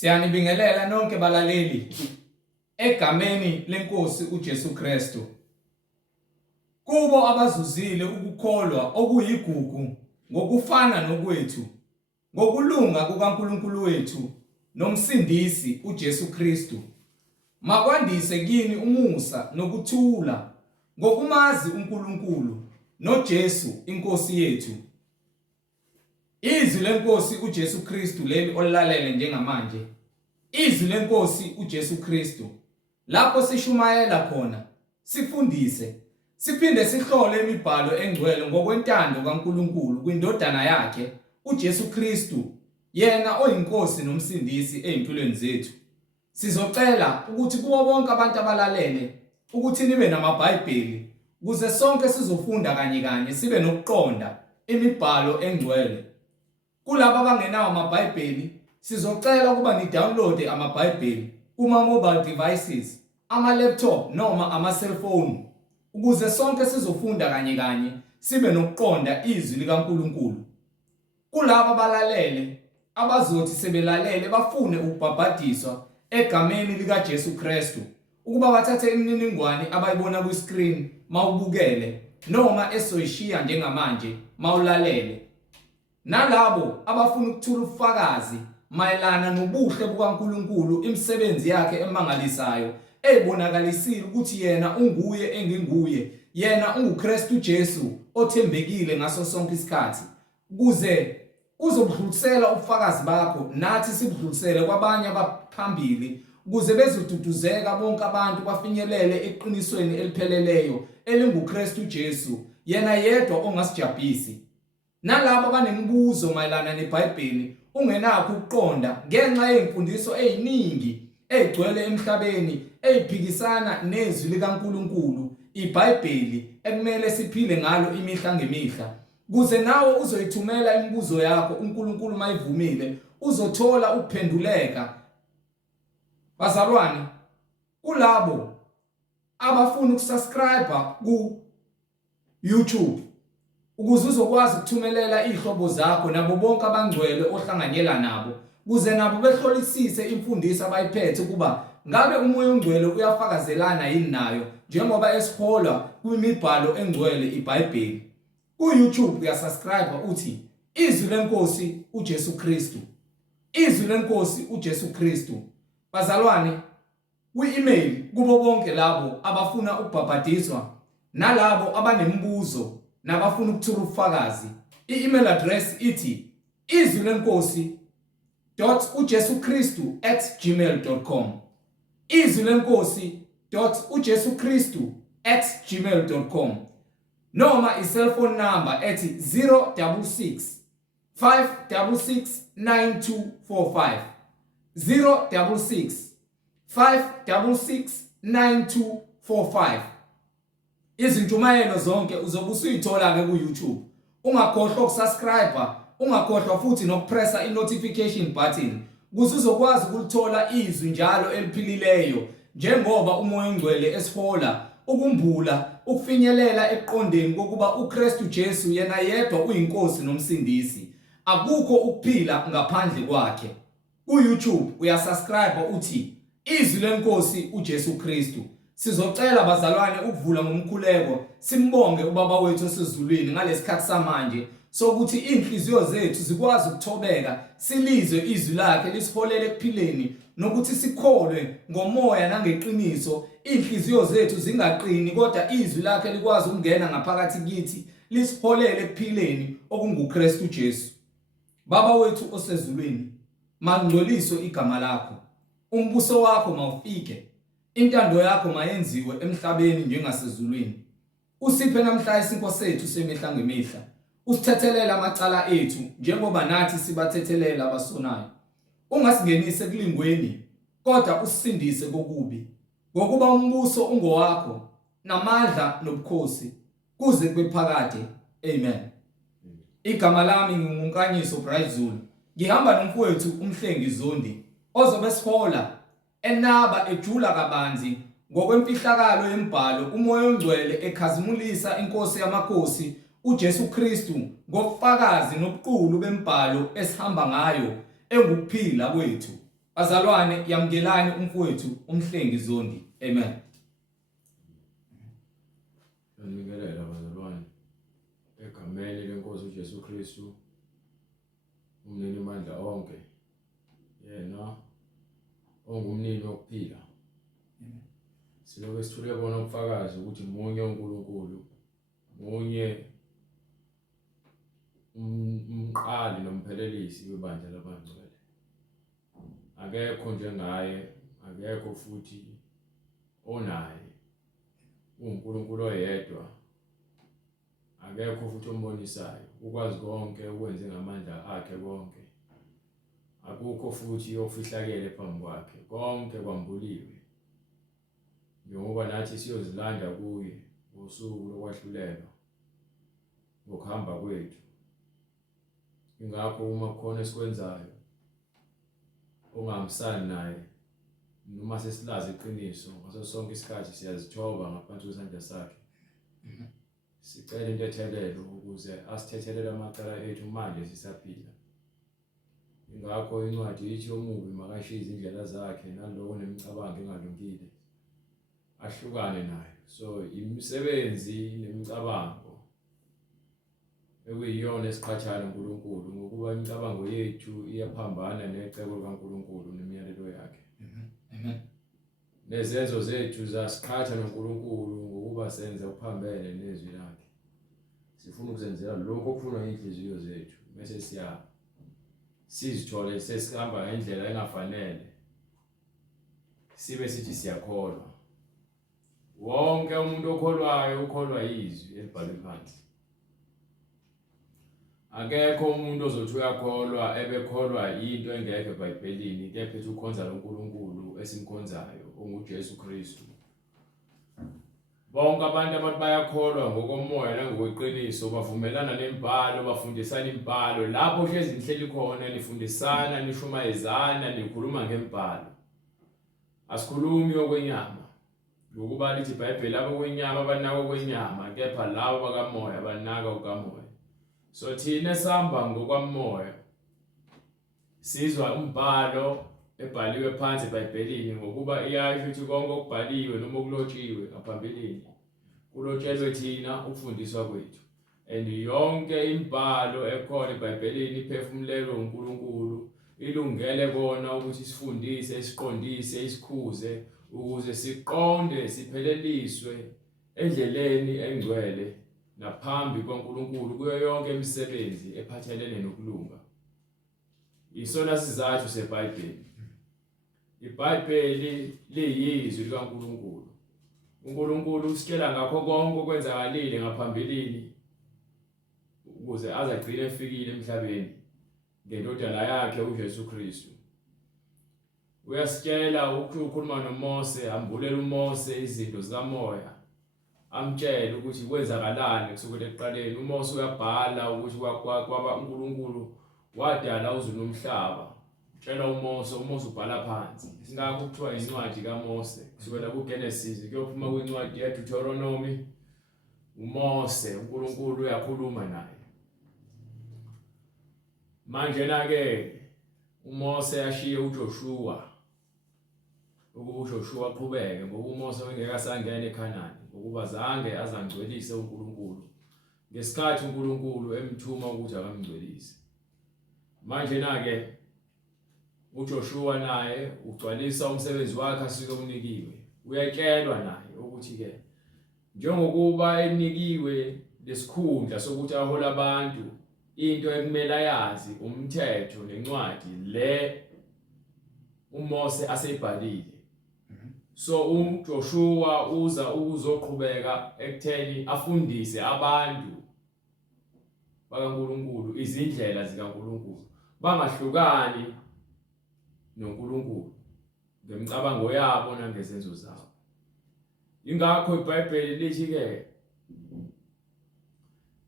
Siyanibingelela nonke balaleli egameni lenkosi uJesu Kristu. Kubo abazuzile ukukholwa okuyigugu ngokufana nokwethu, ngokulunga kukaNkulunkulu wethu nomsindisi uJesu Kristu. Makwandise kini umusa nokuthula ngokumazi uNkulunkulu noJesu inkosi yethu. Izwi lenkosi uJesu Kristu leli olilalele njengamanje. Izwi lenkosi uJesu Kristu. Lapho sishumayela khona, sifundise, siphinde sihlole imibhalo engcwele ngokwentando kaNkulunkulu kwindodana yakhe uJesu Kristu, yena oyinkosi nomsindisi ezimpilweni zethu. Sizocela ukuthi kubo bonke abantu abalalele ukuthi nibe namaBhayibheli ukuze sonke sizofunda kanye sibe nokuqonda imibhalo engcwele. Kulabo abangenawo amaBhayibheli, sizocela ukuba ni-download amaBhayibheli kuma-mobile devices, ama-laptop noma ama-cellphone ukuze sonke sizofunda kanye sibe nokuqonda izwi likaNkulunkulu. Kulabo abalalele abazothi sebelalele bafune ukubhabhadiswa egameni likaJesu Kristu ukuba bathathe imininingwane abayibona ku-screen mawubukele noma esoyishiya njengamanje mawulalele. Nalabo abafuna ukuthola ubufakazi mayelana nobuhle bukaNkulunkulu, imisebenzi yakhe emangalisayo ebonakalisile ukuthi yena unguye enginguye, yena unguKristu Jesu othembekile ngaso sonke isikhathi, ukuze uzobudlulisela ubufakazi bakho nathi sibudlulisele kwabanye abaphambili ukuze bezoduduzeka bonke abantu bafinyelele eqinisweni elipheleleyo elinguKristu Jesu, yena yedwa ongasijabhisi. Nalabo abanemibuzo mayelana neBhayibheli ungenakho ukuqonda ngenxa yezimfundiso eziningi ezigcwele emhlabeni eziphikisana nezwi likaNkulunkulu, iBhayibheli ekumele siphile ngalo imihla ngemihla. Kuze nawe uzoyithumela imibuzo yakho, uNkulunkulu mayivumile uzothola ukuphenduleka. Bazalwane, kulabo abafuna ukusubscribe ku YouTube ukuze uzokwazi ukuthumelela ihlobo zakho nabo bonke abangcwele ohlanganyela nabo, kuze nabo behlolisise imfundiso abayiphethe ukuba ngabe umoya ongcwele uyafakazelana yini nayo njengoba esikholwa kwimibhalo engcwele iBhayibheli. Ku-YouTube uyasubscribe uthi izwi lenkosi uJesu Kristu. Izwi lenkosi uJesu Kristu. Bazalwane, kwi-email kubo bonke labo abafuna ukubhabhadiswa nalabo abanemibuzo nabafuna ukuthola ubufakazi, i-email address ithi izwilenkosi.ujesukristu@gmail.com. izwilenkosi.ujesukristu@gmail.com, noma i-cellphone number ethi 066 566 9245, 066 566 9245. Izintumayelo zonke uzobe usuyithola ke ku-YouTube. Ungakhohlwa ukusubscribe, ungakhohlwa futhi nokupressa i-notification button ukuze uzokwazi ukulithola izwi njalo eliphilileyo njengoba umoya ongcwele esihola ukumbula ukufinyelela eqondeni kokuba uKristu Jesu yena yedwa uyinkosi nomsindisi, akukho ukuphila ngaphandle kwakhe. Ku-YouTube uyasubscribe uthi izwi lenkosi uJesu Kristu. Sizocela bazalwane ukuvula ngomkhuleko simbonge ubaba wethu osezulwini ngalesikhathi samanje sokuthi inhliziyo zethu zikwazi ukuthobeka silizwe izwi lakhe lisiholele ekuphileni nokuthi sikholwe ngomoya nangeqiniso, inhliziyo zethu zingaqini kodwa izwi lakhe likwazi ukungena ngaphakathi kithi lisiholele ekuphileni okunguKristu Jesu. Baba wethu osezulwini, mangcweliswe igama lakho, umbuso wakho mawufike, intando yakho mayenziwe emhlabeni njengasezulwini. Usiphe namhla isinko sethu semihla ngemihla. Usithethelele amacala ethu njengoba nathi sibathethelela abasonayo. Ungasingenise kulingweni kodwa usisindise kokubi, ngokuba umbuso ungowakho namandla nobukhosi kuze kube phakade. Amen. Igama lami nginguYeqiniso Zulu. Ngihamba nomfowethu umhlengi Zondi ozobe sihola enaba ejula kabanzi ngokwemfihlakalo yemibhalo umoya ongcwele ekhazimulisa inkosi yamakhosi uJesu Kristu ngobufakazi nobuqulu bemibhalo esihamba ngayo engukuphila kwethu. Bazalwane, yamkelani umfowethu umhlengi Zondi. Amen. Ngibingelela bazalwane egameni lenkosi uJesu Kristu umnini amandla onke yena ongumnini wokuphila. Silobe sithule bona ubufakazi ukuthi munye uNkulunkulu, munye umqali nomphelelisi webandla labangcwele. Akekho njengaye, akekho futhi onaye. uNkulunkulu oyedwa, akekho futhi ombonisayo, ukwazi konke, ukwenze ngamandla akhe konke. Akukho futhi ofihlakele phambi kwakhe, konke kwambuliwe. Njengoba nathi siyozilanda kuye ngosuku lokwahlulelwa ngokuhamba kwethu. Ingakho uma kukhona esikwenzayo ongahambisani naye, noma sesilazi iqiniso, ngaso sonke isikhathi siyazithoba ngaphansi kwesandla sakhe. Sicela into ethelelo ukuze asithethelele amacala ethu manje sisaphila. Ingakho incwadi ithi omubi makashiye izindlela zakhe, nalowo nemicabango engalungile ahlukane nayo. So imisebenzi nemicabango ekuyiyona esiqhathana uNkulunkulu, ngokuba imicabango yethu iyaphambana necebo likaNkulunkulu nemiyalelo yakhe. Amen. Nezenzo zethu zasiqhatha noNkulunkulu ngokuba senza ukuphambene nezwi lakhe. Sifuna ukuzenzela lokho okufunwa inhliziyo zethu, bese sizithole sesihamba ngendlela engafanele, sibe sithi siyakholwa. Wonke umuntu okholwayo ukholwa izwi elibhalwe phansi. Akekho umuntu ozothi uyakholwa ebekholwa into engekho eBhayibhelini, kepha ethi ukhonza loNkulunkulu esimkhonzayo onguJesu Kristu. Bonke abantu abathi bayakholwa ngokomoya nangokweqiniso bavumelana nembhalo, bafundisana imbhalo. Lapho hlezi nihleli khona nifundisana, nishumayezana, nikhuluma ngembhalo. Asikhulumi okwenyama, ngokuba lithi iBhayibheli abokwenyama banaka okwenyama, kepha labo bakamoya banaka okamoya. So thina esihamba ngokwamoya sizwa umbhalo ebhaliwe phansi eBhayibhelini, ngokuba iyasho ukuthi konke okubhaliwe noma okulotshiwe ngaphambilini kulotshelwe thina ukufundiswa kwethu. And yonke imbhalo ekhona eBhayibhelini iphefumulelwe uNkulunkulu, ilungele kona ukuthi sifundise, isiqondise, isikhuze, ukuze siqonde sipheleliswe endleleni engcwele naphambi kwaNkulunkulu kuyo yonke imisebenzi ephathelene nokulunga. Isona sizathu seBhayibheli. iBhayibheli liyizwi likaNkulunkulu. uNkulunkulu usitshela ngakho konke okwenzakalile ngaphambilini ukuze azagcine efikile emhlabeni ngendodana yakhe uJesu Kristu. Uyasitshela ukukhuluma noMose, ambulela uMose izinto zikamoya, amtshela ukuthi kwenzakalani kusukela ekuqaleni. uMose uyabhala ukuthi kwaba uNkulunkulu wadala uzulu nomhlaba. Tshela uMose ubhala phansi. Singakho kuthiwa incwadi kaMose kusukela kuGenesis kuyophuma kwincwadi yeDeuteronomy. uMose uNkulunkulu uyakhuluma naye. Manje ke uMose yashiye uJoshua ukuba uJoshua aqhubeke, ngoba uMose wengeke asangena eKhanani ngokuba zange azangcwelise uNkulunkulu ngesikhathi uNkulunkulu emthuma ukuthi akamngcwelise. Manje ke uJoshua naye ugcwalisa umsebenzi wakhe asuke unikiwe. Uyatshelwa naye ukuthi ke njengokuba enikiwe lesikhundla sokuthi ahole abantu, into ekumele ayazi umthetho nencwadi le uMose aseyibhalile. So uJoshua uza ukuzoqhubeka ekutheni afundise abantu bakaNkulunkulu izindlela zikaNkulunkulu, bangahlukani noNkulunkulu ngemicabango yabo nangezenzo zabo. Ingakho iBhayibheli lithi ke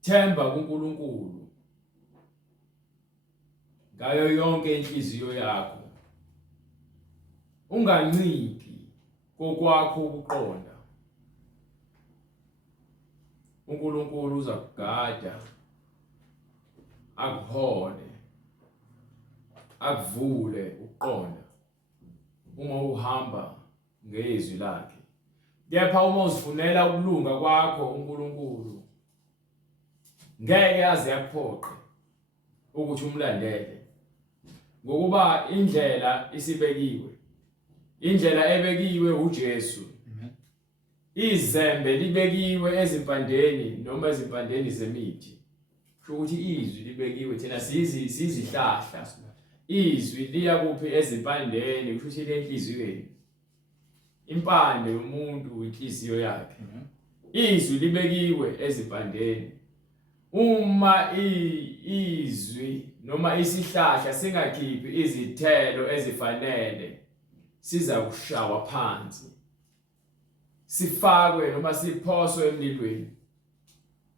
themba kuNkulunkulu ngayo yonke inhliziyo yakho, unganciphi kokwakho ukuqonda. uNkulunkulu uzakugada, akuhole, akuvule ukuqonda. uma uhamba ngezwi lakhe. Kepha uma uzifunela ukulunga kwakho uNkulunkulu, ngeke aze yakuphoqe ukuthi umlandele, ngokuba indlela isibekiwe. Indlela ebekiwe uJesu. Izembe libekiwe ezimpandeni noma ezimpandeni zemithi. Kusho ukuthi izwi libekiwe, thina sizihlahla. Izwi liya kuphi ezimpandeni, kusho ukuthi lenhliziyweni. Impande yomuntu inhliziyo yakhe. Izwi libekiwe ezimpandeni. Uma izwi noma isihlahla singakhiphi izithelo ezifanele, siza kushawa phansi, sifakwe noma siphoswe emlilweni.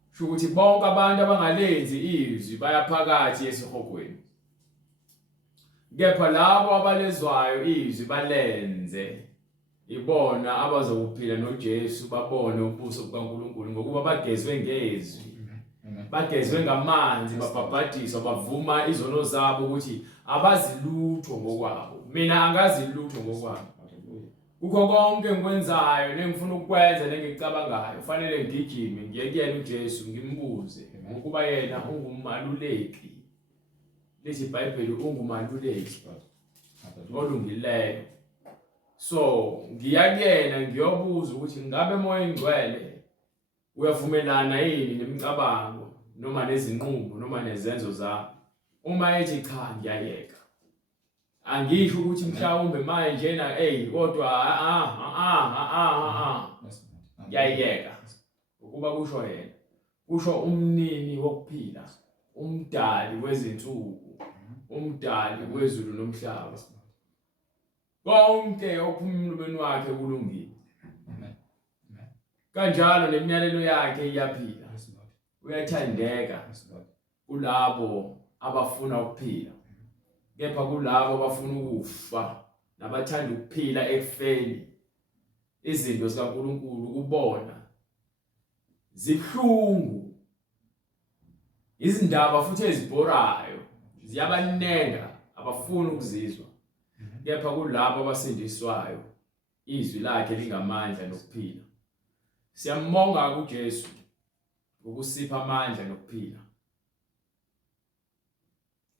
Kusho ukuthi bonke abantu abangalenzi izwi bayaphakathi esihogweni. Kepha labo abalezwayo izwi balenze, ibona abazokuphila noJesu, babone ubuso bukaNkulunkulu, ngokuba bagezwe ngezwi. Bagezwe ngamanzi, babhabhadiswa, bavuma izono zabo ukuthi abazilutho ngokwabo. Mina angazilutho ngokwabo. Kukho konke engikwenzayo nengifuna ukukwenza nengicabangayo, fanele ngigijime ngiye kuyena uJesu ngimbuze ukuba yena ungumaluleki. Lesi iBhayibheli ungumaluleki olungileyo. So ngiyakuyena ngiyobuza ukuthi ngabe moya engcwele uyavumelana yini nemicabango noma nezinqumo noma nezenzo zami. Uma ethi cha, ngiyayeka. Angisho ukuthi mhlawumbe manje njena kodwa ngiyayeka. Ukuba kusho yena, kusho umnini wokuphila, umdali wezinsuku, umdali wezulu nomhlaba. Konke okuphuma emlomeni wakhe kulungile. Kanjalo nemiyalelo yakhe iyaphila. Uyathandeka kulabo abafuna ukuphila. Kepha kulabo abafuna ukufa nabathanda ukuphila ekufeni, izinto zikaNkulunkulu kubona zibhlungu. Izindaba futhi ezibhorayo ziyabanenga, abafuni ukuzizwa. Kepha kulabo abasindiswayo izwi lakhe lingamandla nokuphila. Siyambonga kuJesu ukusipha amandla nokuphila.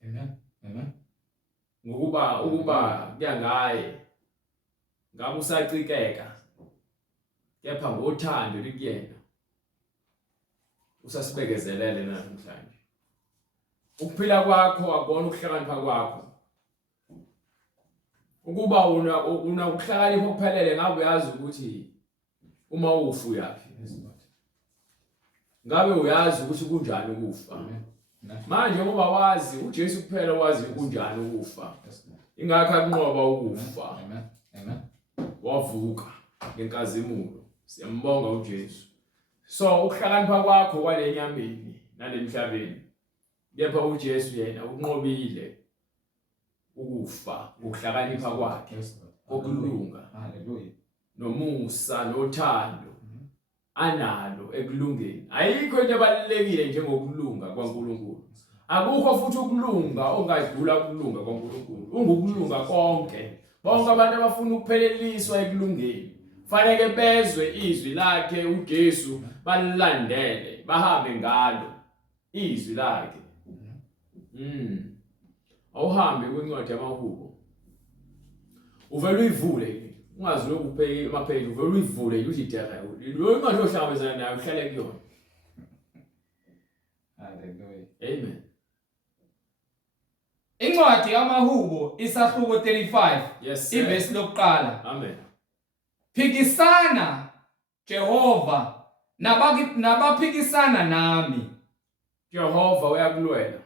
Amen. Ukuba kuyangaye ngabe usacikeka, kepha ngothando likuyena usasibekezelele namhlanje. Ukuphila kwakho akona ukuhlakanipha kwakho. Ukuba una ukuhlakanipha okuphelele, ngabe uyazi ukuthi uma ufa uyaphi. Ngabe uyazi ukuthi kunjani ukufa. Manje ngoba wazi uJesu kuphela wazi kunjani ukufa, ingakho akunqoba ukufa. Wavuka ngenkazimulo. Siyambonga uJesu. So ukuhlakanipha kwakho kwalenyameni nalemhlabeni, kepha uJesu yena unqobile ukufa ngokuhlakanipha kwakhe okulunga. Hallelujah. Nomusa nothando analo ekulungeni. Ayikho into ebalulekile njengokulunga kwaNkulunkulu. Akukho futhi ukulunga ongadlula ukulunga kwaNkulunkulu. Ungukulunga konke. Bonke abantu abafuna ukupheleliswa ekulungeni fanele bezwe izwi lakhe uJesu, balilandele, bahambe ngalo izwi lakhe. Awuhambe kwincwadi yamaHubo, uvela uyivule, ungazi lokhu upheke amapheji, uvela uyivule uthi dere, lo incwadi ohlangabezana nayo uhlale kuyona. Hallelujah. Amen. Incwadi yamaHubo isahluko 35, Yes, ivesi lokuqala. Amen. Phikisana Jehova nabaphikisana nami. Jehova uyakulwela.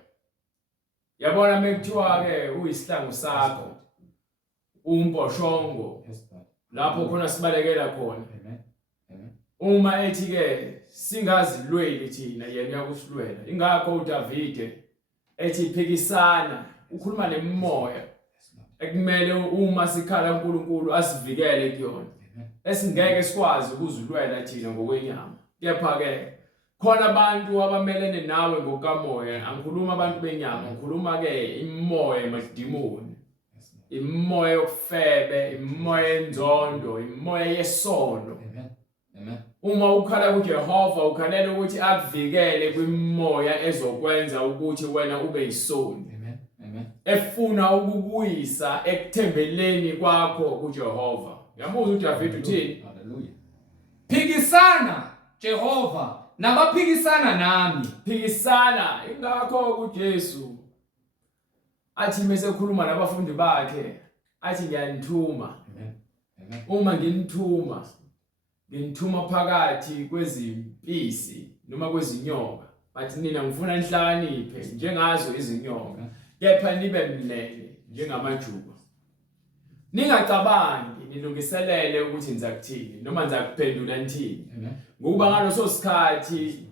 Yabona mekuthiwa ke uyisihlangu sakho, umposhongo, lapho khona sibalekela khona. Uma ethi ke singazilweli thina, yena uyakusilwela. Ingakho uDavide ethi phikisana, ukhuluma nemoya ekumele uma sikhala uNkulunkulu asivikele kuyona, esingeke sikwazi ukuzilwela thina ngokwenyama. Kepha ke khona abantu abamelene nawe ngokamoya. Angikhuluma abantu benyama, ngikhuluma ke imoya emadimoni. imoya yokufebe, imoya yenzondo, imoya yesono. Uma ukhala kuJehova ukhalela ukuthi akuvikele kwimoya ezokwenza ukuthi wena ube yisoni. Efuna ukubuyisa ekuthembeleni kwakho kuJehova. Yamuzwa uDavid uthini? Phikisana Jehova nabaphikisana nami. Phikisana ingakho kuJesu athi mesekhuluma nabafundi bakhe athi ngiyanithuma. Uma nginithuma phakathi kwezimpisi noma kwezinyoka, bathi nina ngifuna nihlakaniphe njengazo izinyoka, kepha nibe mnene njengamajuba. Ningacabangi nilungiselele ukuthi nizakuthini noma nizakuphendula nithini. Ngokuba ngaloso sikhathi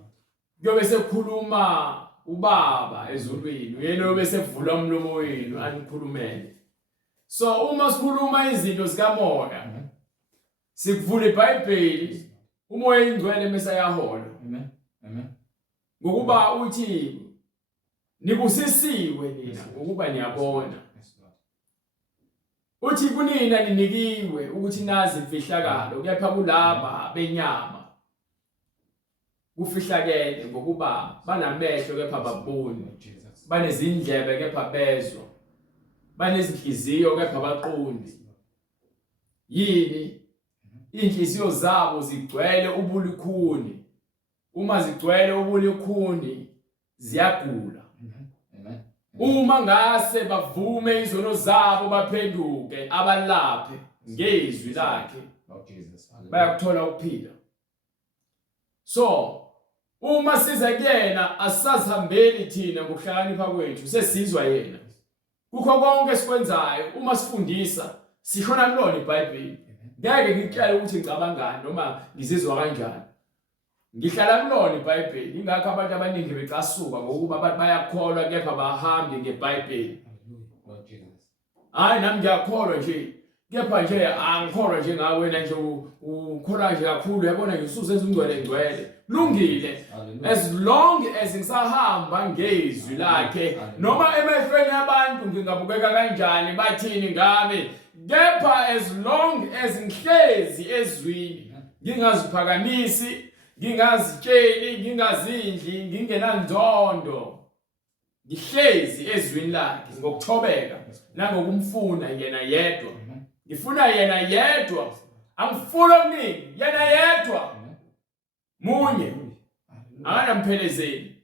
kuyobe sekhuluma uBaba ezulwini, uyena oyobe sevula umlomo wenu anikhulumele. So uma sikhuluma izinto zikamoya, sikuvula iBhayibheli, umoya ingcwele mase yahola. Ngokuba uthi nibusisiwe nina ngokuba niyabona. Uthi kunina ninikiwe ukuthi nazi imfihlakalo, kepha kulaba benyama kufihlakele ngokuba banamehlo kepha baboni, banezindlebe kepha bezwa, banezinhliziyo kepha baqondi. Yini? Inhliziyo zabo zigcwele ubulikhuni. Uma zigcwele ubulikhuni ziyagula. Uma ngase bavume izono zabo baphenduke abalaphe ngezwi lakhe, bayakuthola ukuphila. So uma siza kuyena asazihambeli thina ngokuhlakanipha kwethu, sesizwa yena. Kukho konke esikwenzayo uma sifundisa sishona kulona iBhayibheli. Ngeke ngicela ukuthi ngicabangani noma ngizizwa kanjani. Ngihlala kulona iBhayibheli. Ingakho abantu abaningi becasuka ngokuba abantu bayakholwa kepha bahambe ngeBhayibheli. Hayi nami ngiyakholwa nje. Kepha nje angikholwa nje ngawe wena nje ukholwa nje kakhulu yabona nje usuzenza ungcwele. Lungile. As long as ngisahamba ngezwi lakhe noma emehlweni abantu ngingabukeka kanjani bathini ngami, kepha as long as ngihlezi ezwini, ngingaziphakamisi, ngingazitsheli, ngingazindli, ngingenanzondo, ngihlezi ezwini lakhe ngokuthobeka nangokumfuna yena yedwa. Ngifuna yena yedwa, angifuni okuningi, yena yedwa munye, akanamphelezeli,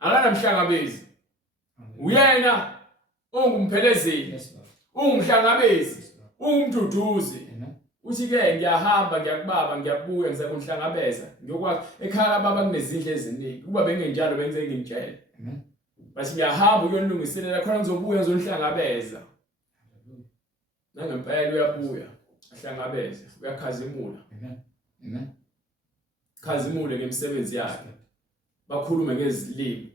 akanamhlangabezi. Uyena ungumphelezeli, ungumhlangabezi, ungumduduzi. Uthi-ke ngiyahamba ngiyakubaba ngiyabuya ngizakumhlangabeza ngiyokwazi ekhaya kababa kunezindlu eziningi, kuba bengenjalo benze ngimtshela. Bathi ngiyahamba ukuyonilungiselela khona ngizobuya ngizonihlangabeza. Nangempela uyabuya ahlangabeze, uyakhazimula. Khazimule ngemisebenzi yakhe, bakhulume ngezilimi.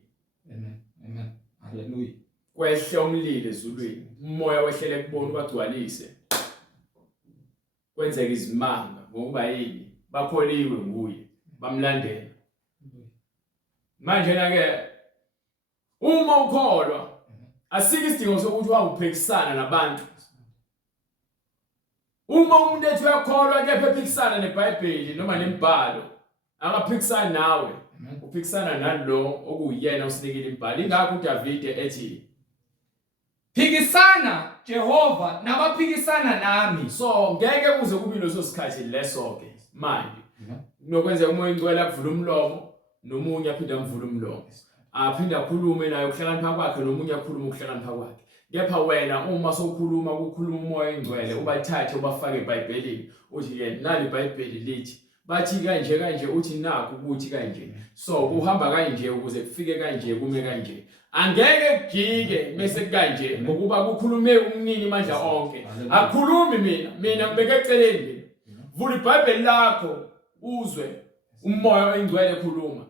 Hallelujah. Kwehle umlilo ezulwini, umoya wehlele kubona ubagcwalise. Kwenzeka izimanga ngokuba yini bakholiwe nguye, bamlandela. Manje ke uma ukholwa asike isidingo sokuthi uphikisana nabantu. Uma umuntu ethi uyakholwa kepha ephikisana neBhayibheli noma nemibhalo, akaphikisana nawe, uphikisana nalo okuyena usinikile imibhalo. Ingakho uDavid ethi phikisana Jehova nabaphikisana nami. So ngeke kuze kube leso sikhathi leso ke manje nokwenza umoya ingcwele akuvula umlomo nomunye aphinda amvula umlomo, aphinda akhulume naye ukuhlakanipha kwakhe nomunye akhuluma ukuhlakanipha kwakhe. Kepha wena uma sokhuluma ukukhuluma umoya ingcwele ubathathe ubafake eBhayibhelini, uthi ke nali iBhayibheli lithi bathi kanje kanje, uthi naku ukuthi kanje, so uhamba kanje ukuze kufike kanje kume kanje. Angeke kujike bese kanje ngokuba kukhulume umnini manje onke. Akukhulumi mina ngibeke eceleni. Vula iBhayibheli lakho uzwe umoya oyingcwele ekhuluma.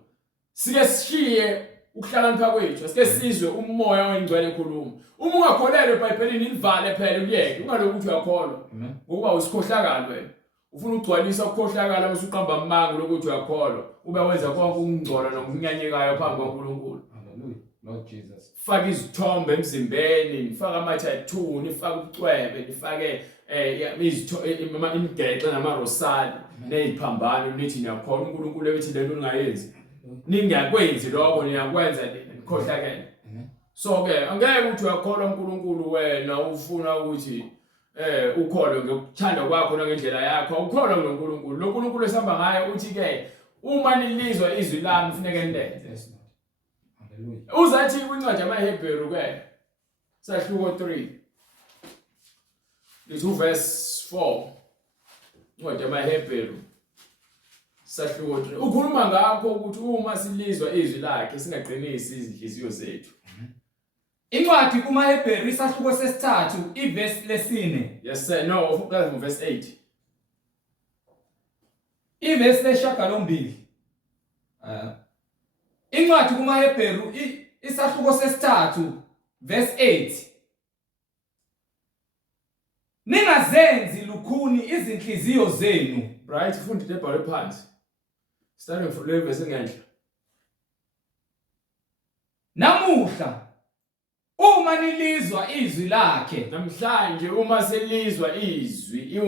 Sike sishiye ukuhlakanipha kwethu, sike sizwe umoya oyingcwele ekhuluma. Uma ungakholelwa eBhayibhelini livale phela uyeke, ungaloku uthi uyakholwa. Ngokuba usikhohlakala wena. Ufuna ukugcwalisa ukukhohlakala bese uqamba amango lokuthi uyakholwa. Ube wenza konke ukungcola nokunyanyekayo phambi kwaNkulunkulu. Hallelujah. Lord Jesus. Faka izithombe emzimbeni, nifaka ama-tattoo, nifaka ubucwebe, nifake imigexe namarosali neziphambano, nithi niyakhona uNkulunkulu ethi lento ningayenzi. Ningakwenzi lokho, niyakwenza nikhohlakele. So ke angeke uthi uyakholwa uNkulunkulu wena ufuna ukuthi ukholwe ngokuthanda kwakho nangendlela yakho, ukholwa ngoNkulunkulu. Lo Nkulunkulu esihamba ngaye uthi ke uma nilizwa izwi lami kufanele nilenze. Yes, Lord. Hallelujah. Uzathi kwincwadi yamaHebheru ke sahluko 3 lithi verse 4, incwadi yamaHebheru sahluko 3 ukhuluma ngakho ukuthi uma silizwa izwi lakhe singaqinisi izinhliziyo zethu. Incwadi kumaHebheru isahluko sesithathu ivesi lesine. Yes sir, no, from verse 8. Ivesi leshagalombili. Incwadi kumaHebheru isahluko sesithathu verse 8. Ningazenzi lukhuni izinhliziyo zenu. Right, fundi lebhalwe phansi. Starting from le verse engenhla. Namuhla uma nilizwa izwi lakhe, Namhlanje uma silizwa izwi,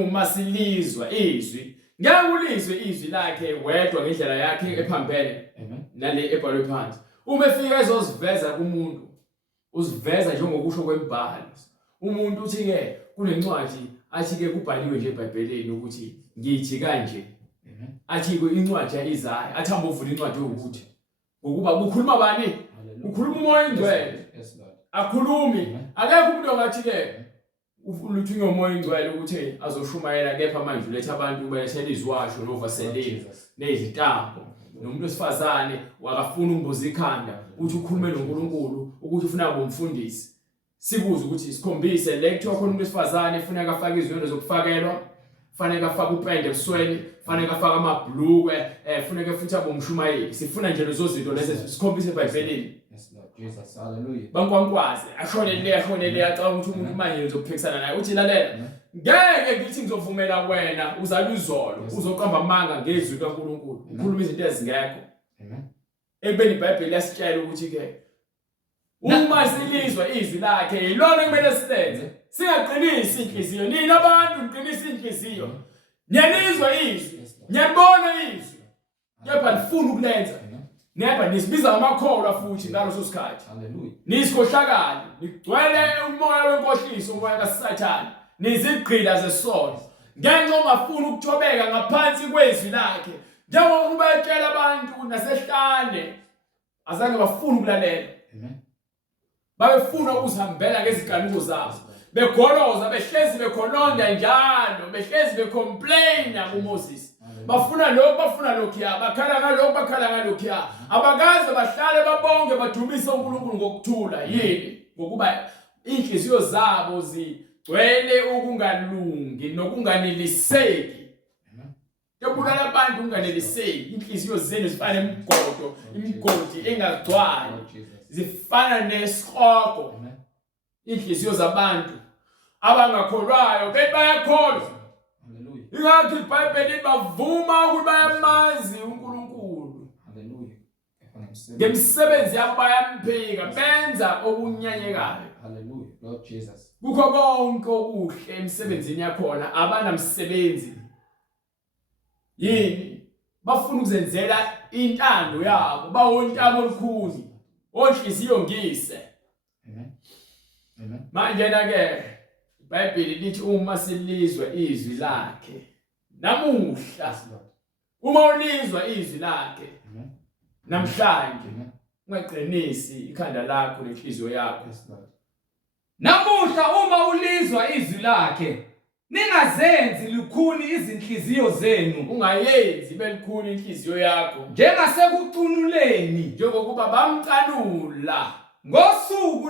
ngeke ulizwe izwi lakhe wedwa ngendlela yakhe ephambene. Amen. Nale ebhalwe phansi. Uma efika ezoziveza kumuntu, uziveza njengokusho kwembhalo. Umuntu uthi ke kunencwadi athi ke kubhaliwe nje eBhayibhelini ukuthi ngithi kanje. Athi incwadi yaIsaya, athamba uvula incwadi ukuthi ngokuba kukhuluma bani? Ukhuluma umoya ingcwele. Yes, Lord. Akhulumi. Akekho umuntu ongathi ke uluthunywa umoya ingcwele ukuthi azoshumayela kepha manje uletha abantu belethela izwasho novaselini nezitambo. Nomuntu wesifazane wakafuna umboza ikhanda uthi ukhulume noNkulunkulu ukuthi ufuna bomfundisi. Sibuza ukuthi sikhombise le kuthiwa khona umuntu wesifazane ufuna afake izinto zokufakelwa, fanele afake upende ebusweni, fanele afake amabhlukwe, funeka futhi abomshumayeli. Sifuna nje lezo zinto lezi sikhombise eBhayibhelini. Yes, Lord Jesus. Hallelujah. Bankwankwazi ashone le acaba ukuthi umuntu manje uzophikisana naye uthi lalela ngeke ngithi ngizovumela wena uzala uzolo uzoqamba amanga ngezwi kaNkulunkulu ukhuluma izinto ezingekho. Amen. Ebeni iBhayibheli yasitshela ukuthi ke uma silizwa izwi lakhe yilona kumele silenze, singaqinisi inhliziyo. Nina abantu niqinisa inhliziyo, niyalizwa izwi, niyabona izwi, kepha nifuna ukulenza. Neba nisibiza amakholwa futhi ngaloso sikhathi. Hallelujah. Nisikhohlakala, nigcwele umoya wenkohliso, umoya kaSathane, nizigqila zesono. Ngenxa ongafuna ukuthobeka ngaphansi kwezwi lakhe, njengoba ubetshela abantu nasehlane azange bafuna ukulalela. Amen. Babefuna ukuzihambela ngeziganuko zabo. Begoloza, behlezi bekhononda njalo, behlezi becomplaina kuMoses. Bafuna lokhu ya, bakhala ngalokhu ya. Abakaze bahlale babonge badumise uNkulunkulu ngokuthula yini? Ngokuba inhliziyo zabo zigcwele ukungalungi nokunganeliseki. Yobulala abantu unganeliseki, inhliziyo zenu zifana imigodi engagcwali. Zifana nesikhoko. Inhliziyo zabantu abangakholwayo bayakholwa. Ingakho iBhayibheli bavuma ukuthi bayamazi uNkulunkulu. Hallelujah. Ngemsebenzi yabo bayamphika, benza okunyanyekayo. Hallelujah. Lord Jesus. Kukho konke okuhle emsebenzini yakhona abanamsebenzi. Yini? Bafuna ukuzenzela intando yabo, bawontamo olukhulu. Onhliziyo ngise. Amen. Amen. Manje na ke iBhayibheli lithi uma silizwa izwi lakhe namuhla, uma ulizwa izwi lakhe namhlanje, ungaqinisi ikhanda lakho nenhliziyo yakho. Namuhla uma ulizwa izwi lakhe, ningazenzi lukhuni izinhliziyo zenu. Ungayenzi belikhuni inhliziyo yakho njengasekucunuleni, njengokuba bamcanula ngosuku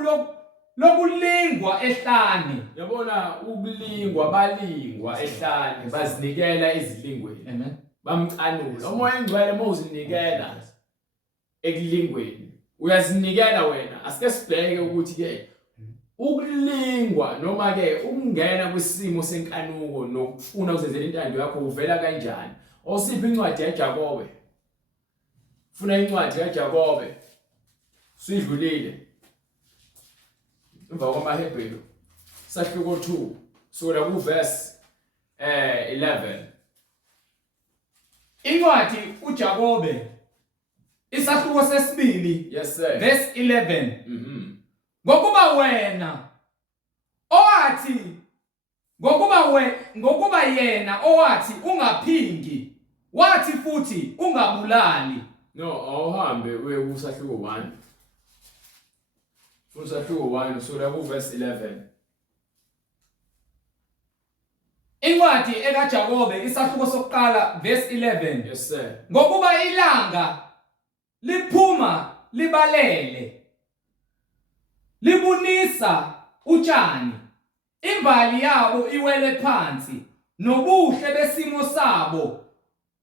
lokulingwa ehlane. Yabona ukulingwa, balingwa ehlane, bazinikela ezilingweni. Amen. Bamcanula. Umoya engcwele mawuzinikela ekulingweni, uyazinikela wena. Asike sibheke ukuthi ke ukulingwa noma ke ukungena kwisimo senkanuko nokufuna ukuzenzela intando yakho uvela kanjani? Osiphi incwadi yaJakobe? Funa incwadi kaJakobe. Sidlulile. emva kwamaHebheru sahluko 2 sura ku verse 11. Incwadi uJakobe isahluko sesibili Yes sir. verse 11. Ngokuba wena owathi ngokuba yena owathi ungaphingi wathi futhi ungabulali. No, awuhambe uye kusahluko 1. Usahluko 1 sura ku verse 11. Incwadi ekaJakobe isahluko sokuqala verse 11. Yes sir. Ngokuba ilanga liphuma libalele libunisa utshani imbali yabo iwele phansi nobuhle besimo sabo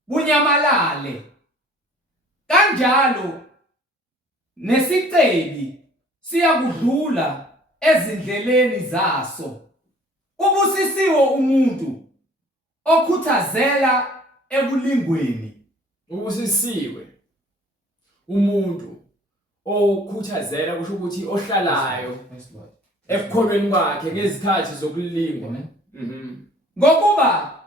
bunyamalale kanjalo nesicebi siyakudlula ezindleleni zaso. Ubusisiwe umuntu okhuthazela ekulingweni. Ubusisiwe umuntu okhuthazela kusho ukuthi ohlalayo ekukholweni kwakhe ngezikhathi zokulingwa. Ngokuba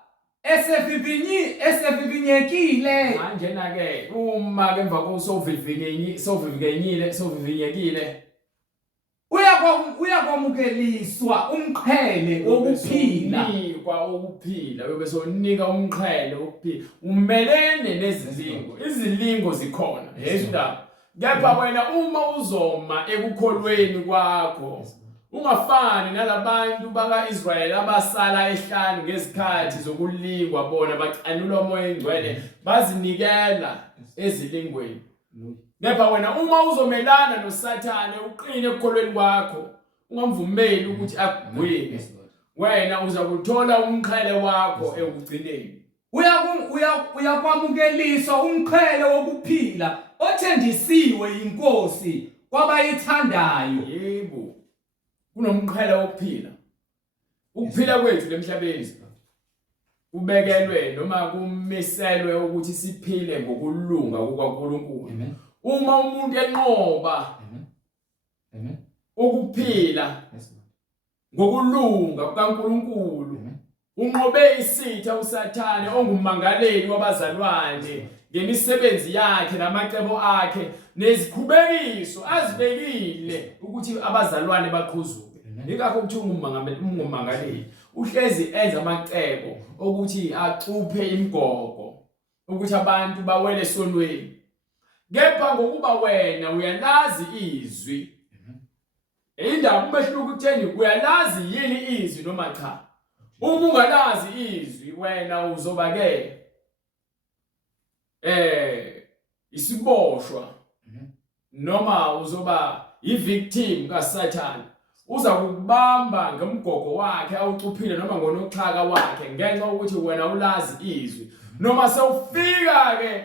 esevivinyekile Manjena ke uma ke emva kokusovivinyekile uyakwamukeliswa umqhele wokuphila. Ukuphila bese sonika umqhele wokuphila umelene nezilingo. Izilingo zikhona Yesu ndaba. Kepha wena uma uzoma ekukholweni kwakho ungafani nalabantu bakaIsrael abasala ehlanu ngezikhathi zokulingwa bona baqanula umoya engcwele bazinikela ezilingweni. Kepha wena uma uzomelana noSathane uqine ekukholweni kwakho ungamvumeli ukuthi akugwine wena uzakuthola umqhele wakho ekugcineni. Uyakwamukeliswa umqhele wokuphila othendisiwe inkosi kwabayithandayo. Yebo. Kunomqhele wokuphila. Ukuphila kwethu emhlabeni kubekelwe noma kumiselwe ukuthi siphile ngokulunga kukaNkulunkulu. Uma umuntu enqoba ukuphila ngokulunga kukaNkulunkulu unqobe isitha uSathane ongumangaleli wabazalwane ngemisebenzi yakhe namacebo akhe nezikhubekiso azibekile ukuthi abazalwane baqhuzuke. Ngakho ukuthi ungumangaleli uhlezi enza amacebo ukuthi acuphe imigogo ukuthi abantu bawele esonweni. Kepha ngokuba wena uyalazi izwi. Indaba umehluko utheni uyalazi yini izwi noma cha. Uma ungalazi izwi wena uzoba ke isiboshwa noma uzoba ivictim kaSathane. Uza kukubamba ngomgogo wakhe awucuphile noma ngonoxhaka wakhe ngenxa ukuthi wena ulazi izwi. Noma sewufika ke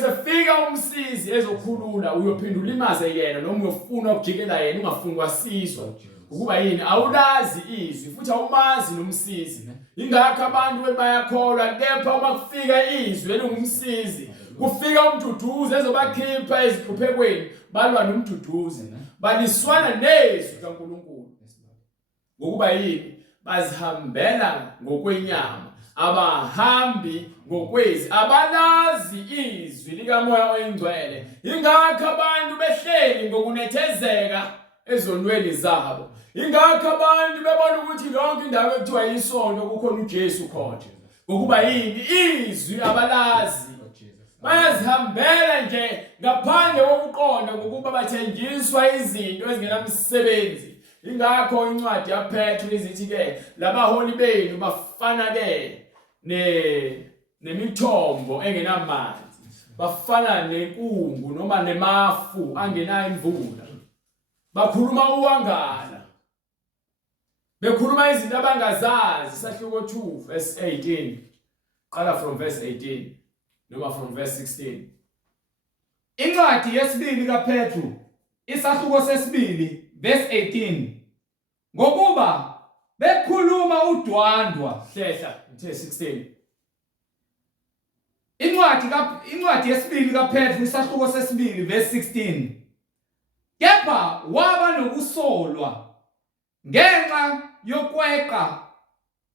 sefika umsizi ezokhulula uyophinda ulimaze yena noma uyofuna ukujikela yena ungafuni kwasizwa. Ukuba yini awulazi izwi futhi awumazi nomsizi. Ingakho abantu bayakholwa kepha uma kufika izwi elingumsizi kufika umduduzi ezobakhipha ezihluphekweni balwa nomduduzi baliswana nezwi kaNkulunkulu. Ngokuba yini bazihambela ngokwenyama abahambi ngokwezi abalazi izwi likamoya oyingcwele. Ingakho abantu behleli ngokunethezeka ezonweni zabo. Ingakho abantu bebona ukuthi lonke indawo ekuthiwa yisonto kukhona uJesu khona. Ngokuba yini izwi abalazi. Bayazihambela nje ngaphandle kokuqonda ngokuba bathenjiswa izinto ezingenamsebenzi. Ingakho incwadi yaPetru izithi ke labaholi benu bafana ke nemithombo engenamanzi. Bafana nenkungu noma nemafu angenayo imvula. Bakhuluma uwangala. Bekhuluma izinto abangazazi. Sahluko 2 verse 18. Qala from verse 18 noma from verse 16. Incwadi yesibili kaPetru isahluko sesibili verse 18. Ngokuba bekhuluma udwandwa Hlehla uthe 16. Incwadi yesibili kaPetru isahluko sesibili verse 16. Kepha waba nokusolwa ngenxa yokweqa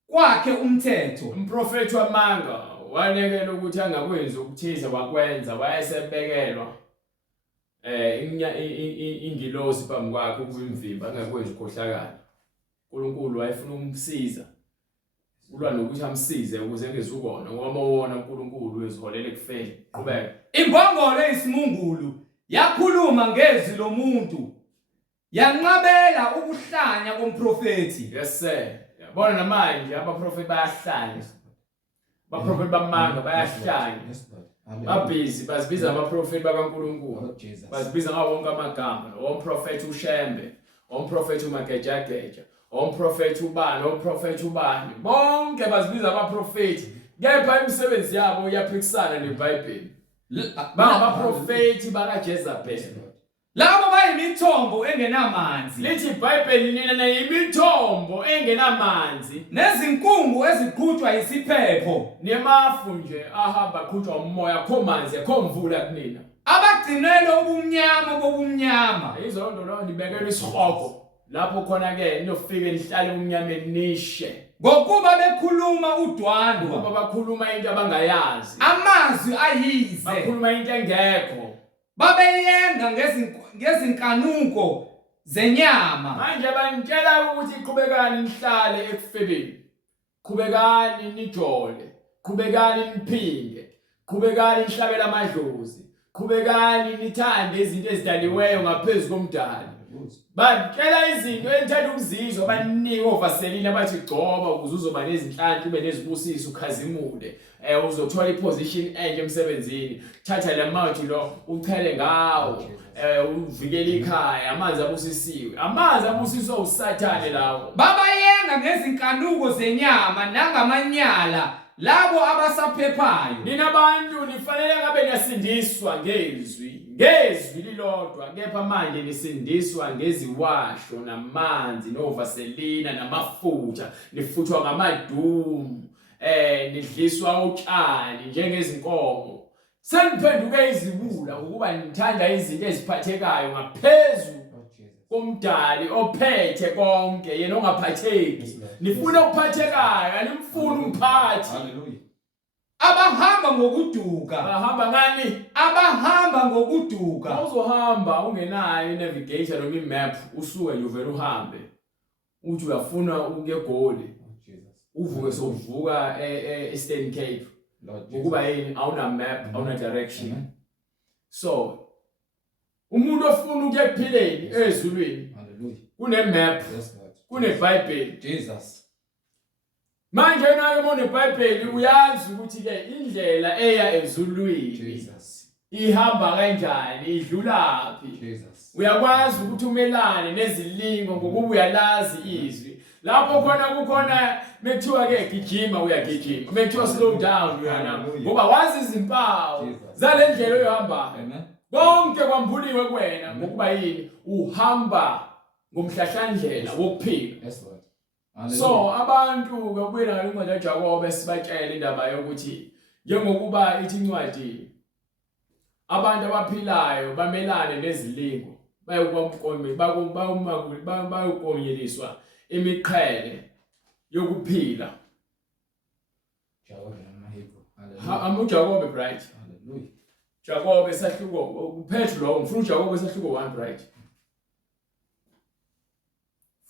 kwakhe umthetho. Umprofethi wamanga wanekela ukuthi angakwenzi ukuthize wakwenza, wayesebekelwa ingilosi phambi kwakhe ukuvimvimba angakwenzi ukhohlakala. uNkulunkulu wayefuna ukumsiza ulwa nokuthi amsize ukuze engezukona ngoba wona uNkulunkulu weziholela ekufeni. Qhubeka. Imbongolo eyisimungulu yakhuluma ngezwi lomuntu, yanqabela ukuhlanya komprofethi. Yes sir. Yabona namanje abaprofeti bayahlanya. Abaprofeti bamanga bayahlanya. Babhizi bazibiza abaprofeti bakaNkulunkulu. Bazibiza ngawo wonke amagama. Omprofeti uShembe, omprofeti uMagejageja, omprofeti ubani, omprofeti ubani. Bonke bazibiza abaprofeti. Kepha imisebenzi yabo iyaphikisana neBhayibheli. Babaprofeti bakaJezebeli. Labo bayimithombo engenamanzi. Lithi iBhayibheli nina imithombo engenamanzi nezinkungu eziqhutshwa isiphepho, nemafu nje ahamba qhutshwa umoya, kho manzi kho mvula kunina. abagcinelwe ubumnyama bobumnyama. Izondo lo ndibekela isihogo lapho khona ke niyofika nihlale umnyameni nishe. Ngokuba bekhuluma udwandwa, Ngoba bakhuluma into abangayazi. amazwi ayize, Bakhuluma into engekho. babeyenga ngezinkanuko zenyama. Manje banitshela ukuthi qhubekani nihlale ekufebeni. Qhubekani nijole. Qhubekani niphinde. Qhubekani nihlabele amadlozi. Qhubekani nithande izinto ezidaliweyo ngaphezulu komdali. Batshela izinto enithanda ukuzizwa, baninike ovaselini abathi gcoba ukuze uzoba nezinhlanhla ube nezibusiso ukhazimule. Uzothola iposition enje emsebenzini. Thatha lamawuthi lo uchele ngawo. Uvikele ikhaya, amanzi abusisiwe. Amanzi abusiswa usathane lawo. Babayenga ngezinkanuko zenyama nangamanyala labo abasaphephayo. Nina bantu nifanele ngabe niyasindiswa ngezwi lilodwa, kepha manje nisindiswa ngeziwasho namanzi novaselina namafutha, nifuthwa ngamadumu, nidliswa utshani njengezinkomo. Seniphenduke iziwula ukuba nithanda izinto eziphathekayo ngaphezulu komdali ophethe konke yena ongaphatheki. Nifuna ukuphathekayo, animfuni umphathi. Hallelujah. Abahamba ngokuduka. Bahamba ngani? Abahamba ngokuduka. Uzohamba ungenayo i-navigation noma i-map, usuke nje uvela uhambe. Uthi uyafuna ukuya eGoli. Uvuke sovuka e-Eastern Cape. Ukuba yini awuna map, awuna direction. So umuntu ofuna ukuya ekuphileni ezulwini. Hallelujah. Kune map. Kune Bible. Jesus. Manje nayo mone Bible uyazi ukuthi ke indlela eya ezulwini. Jesus. Ihamba kanjani, idlulaphi. Jesus. Uyakwazi ukuthi umelane nezilingo ngokuba uyalazi izwi. Lapho khona kukhona mekuthiwa ke gijima uyagijima. Mekuthiwa slow down uyana. Ngoba wazi izimpawu zalendlela oyohamba. Amen. Konke kwambuliwe kuwena ngokuba yini uhamba ngomhlahlandlela wokuphila. Yes Lord. So abantu ngokubuyela ngalencwadi kaJakobe sibatshela indaba yokuthi njengokuba ithi incwadi abantu abaphilayo bamelane nezilingo bayokonyeliswa imiqhele yokuphila. Jakobe namaHebrew. Hallelujah. AmaJakobe right. Hallelujah. Jakobe sahluko uPetro lo ngifuna uJakobe sahluko 1 right.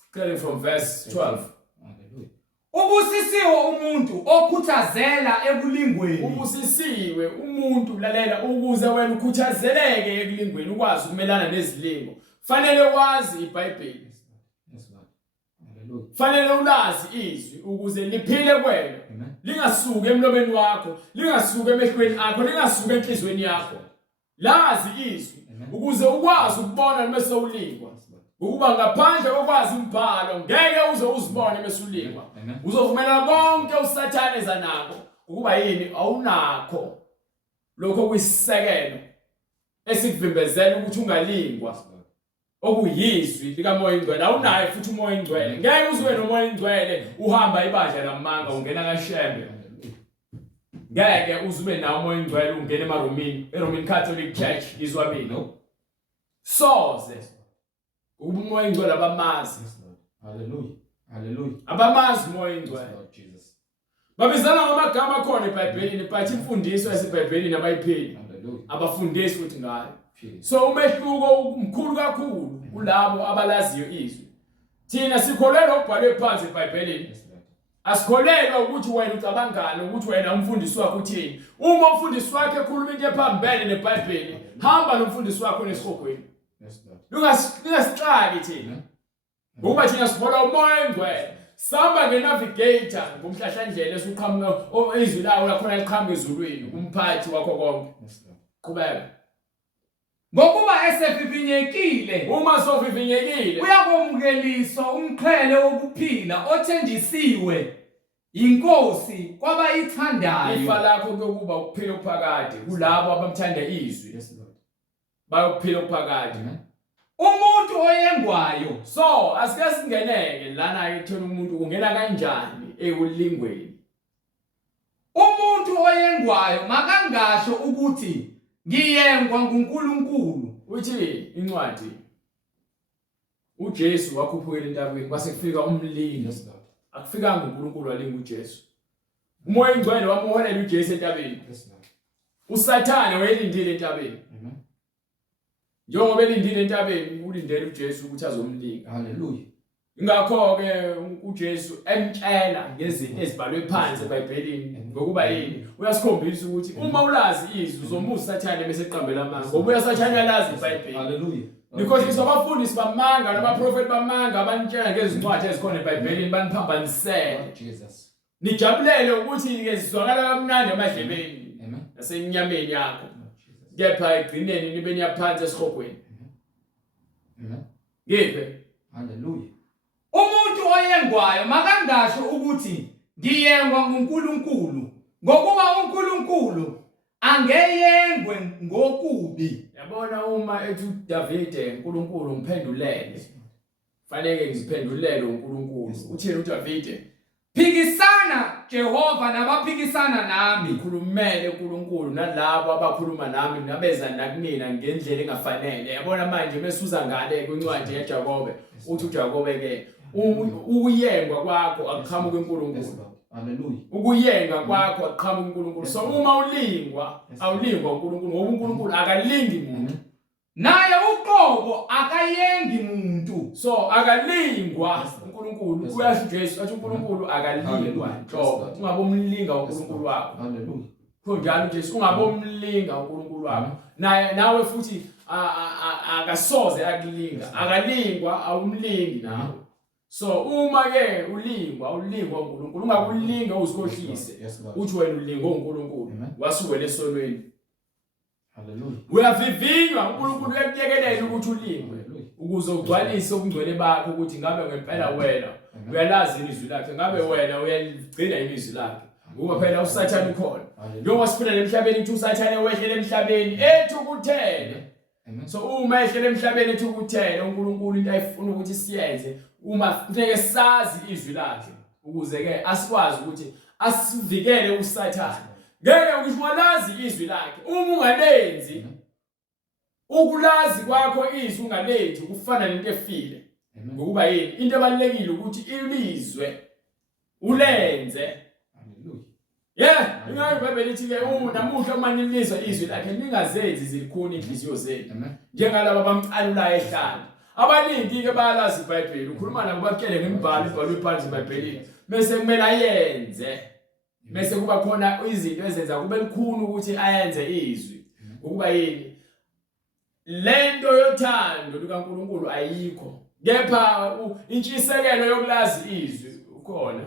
Starting from verse 12. Hallelujah. Ubusisiwe umuntu okhuthazela ekulingweni. Ubusisiwe umuntu lalela ukuze wena ukhuthazeleke ekulingweni ukwazi ukumelana nezilingo. Fanele wazi iBhayibheli. Yes Lord. Hallelujah. Fanele ulazi izwi ukuze liphile kwena. Lingasuki emlomeni wakho, lingasuki emehlweni akho, lingasuki enhlizweni yakho. Lazi izwi ukuze ukwazi ukubona bese ulingwa. Ukuba ngaphandle kokwazi umbhalo ngeke uze uzibone bese ulingwa. Uzovumela konke usathane zanako ukuba yini awunakho lokho kuyisekelo esikuvimbezela ukuthi ungalingwa. Okuyizwi likamoya ingcwele awunayo futhi umoya ingcwele. Ngeke uzwe nomoya ingcwele uhamba ibandla lamanga ungena kaShembe. Ngeke uzube nawo umoya ingcwele ungena eMaromini, eRoman Catholic Church izwabini. Soze umoya ingcwele abamazi Hallelujah. Hallelujah. Abamazi umoya oyingcwele. Lord Jesus. Babizana ngamagama akhona eBhayibhelini, but imfundiso yaseBhayibhelini abayipheli. Hallelujah. Abafundisi futhi ngayo. So umehluko umkhulu kakhulu kulabo abalaziyo izwi. Thina sikholelwa ukubhalwe phansi eBhayibhelini. Asikholelwa ukuthi wena ucabangani, ukuthi wena umfundisi wakho uthini. Uma umfundisi wakhe ekhuluma into ephambene neBhayibheli, hamba nomfundisi wakho nesihogweni. Lungasixaki thina. Ngoba thina sikholwa umoya oyingcwele. Samba ngenavigator ngomhlahlandlela esuqhamuka izwi lawo lakhona liqhamuka ezulwini, umphathi wakho konke. Qhubeka. Ngokuba esevivinyekile, uma sovivinyekile, uyakomukeliswa umqhele wokuphila othenjisiwe inkosi kwabayithandayo. Ifa lakho kuyokuba ukuphila okuphakade kulabo abamthanda izwi. Bayokuphila okuphakade. Umuntu oyengwayo, so asike singeneke lana ekuthena umuntu ungena kanjani ekulingweni. Umuntu oyengwayo makangasho ukuthi ngiyengwa nguNkulunkulu. Uthi incwadi uJesu wakhuphukela entabeni kwase kufika umlingi. Akufikanga uNkulunkulu walinga uJesu. Umoya oyingcwele wamuholela uJesu entabeni. uSathane wayelindile entabeni. Njengoba elindile entabeni ulindele uJesu ukuthi azomlinga. Hallelujah. Ingakho ke uJesu emtshela ngezinto ezibhalwe phansi eBhayibhelini ngokuba yini uyasikhombisa ukuthi uma ulazi izwi uzomusa uSathane bese eqambela amanga. Ngoba uyasathana lazi iBhayibheli. Hallelujah. Because isabafundisi bamanga nabaprofeti bamanga abanitshela ngezincwadi ezikhona eBhayibhelini baniphambanisele. Jesus. Nijabulele ukuthi ke sizwakala kamnandi emadlebeni. Amen. Nasenyameni yakho. Kepha egcineni nibe niyaphansi esihogweni. Amen. Ngiphe. Hallelujah. Umuntu oyengwayo makangasho ukuthi ngiyengwa nguNkulunkulu, ngokuba uNkulunkulu angeyengwe ngokubi. Yabona uma ethi uDavide uNkulunkulu ngiphendulele. Fanele ngiziphendulele uNkulunkulu. Uthini uDavide? Phikisana Jehova nabaphikisana nami. Ngikhulumele uNkulunkulu nalabo abakhuluma nami nabeza nakunina ngendlela engafanele. Yabona manje mesuza ngale kwincwadi yaJakobe uthi uJakobe ke ukuyengwa kwakho akuqhamuka uNkulunkulu. Hallelujah. Ukuyenga kwakho akuqhamuka uNkulunkulu. So uma ulingwa awulingwa uNkulunkulu ngoba uNkulunkulu akalingi umuntu. Naye uqobo akayengi umuntu. So akalingwa uNkulunkulu. Uyasho Jesu athi uNkulunkulu akalingwa. So ungabomlinga uNkulunkulu wakho. Hallelujah. Kunjalo Jesu ungabomlinga uNkulunkulu wakho. Nawe futhi akasoze akulinga. Akalingwa awumlingi nawe. So uma ke ulingwa uNkulunkulu ungakulinga uzikhohlise. Uthi wena ulingwa uNkulunkulu wasuke lesonweni. Hallelujah. Uyavivinywa uNkulunkulu uyakuyekelela ukuthi ulingwe ukuze ugcwalise ubungcwele bakho ukuthi ngabe ngempela wena uyalazi ilizwi lakhe, ngabe wena uyaligcina ilizwi lakhe. Ngoba phela uSathane ukhona. Njengoba siphila emhlabeni ukuthi uSathane wehlele emhlabeni ethukuthele. So uma ehlele emhlabeni ethukuthele uNkulunkulu into ayifuna ukuthi siyenze uma kufanele sazi izwi lakhe ukuze ke asikwazi ukuthi asivikele uSathane. Ngeke ukuthi walazi izwi lakhe uma ungalenzi ukulazi kwakho izwi ungalenzi kufana nento efile. Ngokuba yini into ebalekile ukuthi ilizwe ulenze. Yeah, ingabe iBhayibheli ithi ke namuhla uma nilizwa izwi lakhe ningazenzi zilikhuni inhliziyo zenu njengalabo abamcalulayo ehlala. Abaningi ke bayalazi iBhayibheli ukhuluma nabo bakutshele ngemibhalo ibhalwe phansi eBhayibhelini bese kumele ayenze. Bese kuba khona izinto ezenza kube likhulu ukuthi ayenze izwi. Ukuba yini lento yothando likaNkulunkulu ayikho. Kepha intshisekelo yokulazi izwi ukhona.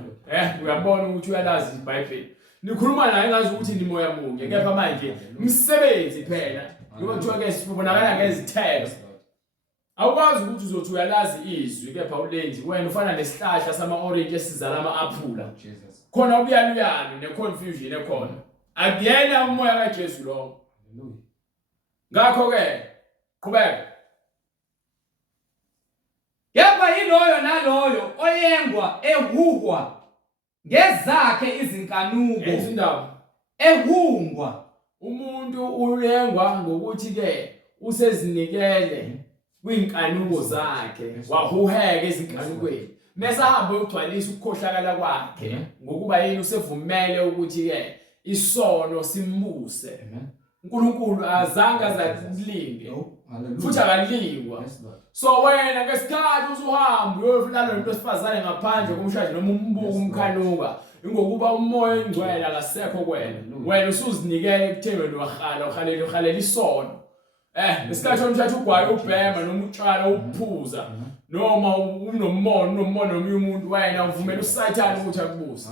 Uyabona ukuthi uyalazi iBhayibheli. Nikhuluma naye ngazi ukuthi ni moya munye. Kepha manje umsebenzi phela. Ngoba kuthiwa ke sibonakala ngezithelo. Awukwazi ukuthi uzothi uyalazi izwi kepha ulenzi wena ufana nesihlahla sama-orange esizala ama-aphula. Khona ubuyaluyani ne-confusion ekhona. Akuyena umoya kaJesu lo. Ngakho ke qhubeka. Kepha yiloyo naloyo oyengwa ehugwa ngezakhe izinkanuko. Izindaba Ehungwa umuntu uyengwa ngokuthi ke usezinikele kwinkanuko zakhe wahuheka ezinkanukweni. mase ahambe uyogcwalisa ukukhohlakala kwakhe ngokuba yini usevumele ukuthi ke isono simbuse. uNkulunkulu azange azakulinge futhi akalingwa. So wena ngesikhathi usuhamba uyofuna nomuntu osifazane ngaphandle komshado noma umbuko umkhanuka ingokuba umoya engcwele akasekho wena usuzinikele ekutheni wena uhalela isono. Ngesikhathi umshado ugwaye ubhema noma utshwala uphuza noma unommono nomunye umuntu wena uvumela uSathane ukuthi akubuse.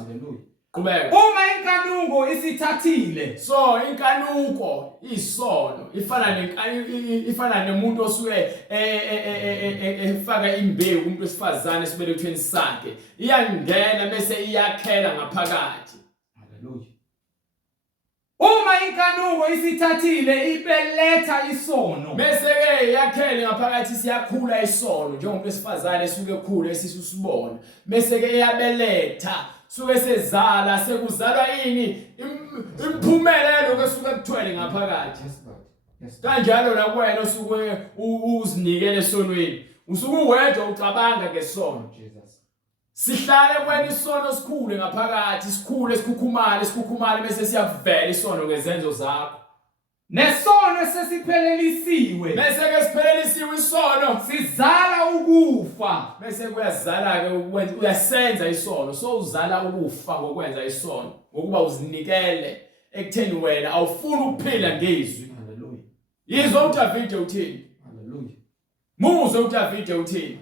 Qhubeka. Uma inkanuko isithathile, so inkanuko isono ifana nemuntu osuke efaka imbewu umuntu wesifazane esibelethweni sakhe iyangena bese iyakhela ngaphakathi. Haleluya. Uma inkanuko isithathile ibeletha isono, bese ke iyakhela ngaphakathi siyakhula isono njengomuntu wesifazane esuke ekhula esisibona bese ke iyabeletha suke sezala sekuzalwa ini imphumelelo kesuke kuthwele ngaphakathi. Kanjalo la kuwena osuke uzinikele esonweni usuke uwedwa ucabanga ngesono. Sihlale kwena isono sikhule ngaphakathi sikhule isikhukhumale bese siyavela isono ngezenzo zakho. Nesono sesiphelelisiwe, bese ke siphelelisiwe isono sizala ukufa. Bese kuyazala ke uyasenza isono so uzala ukufa ngokwenza isono ngokuba uzinikele ekutheni wena awufuni ukuphila ngezwi. Haleluya. Yizwa uDavid uthini? Haleluya. Muzwe uDavid uthini?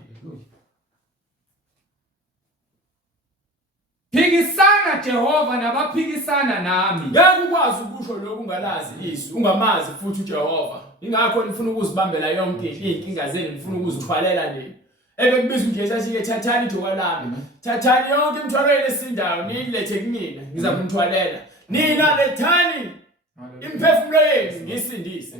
Phikisana Jehova nabaphikisana nami. Ngeke ukwazi ukusho lokhu ungalazi izwi ungamazi futhi uJehova. Ingakho nifuna ukuzibambela yonke inkinga zenu nifuna ukuzithwalela nini. Ebekubiza uJesu athi ke thathani ijoka lami. Thathani yonke imithwalo esindayo nilethe kumina ngiza kumthwalela. Nina lethani imphefumulo yenu ngisindise.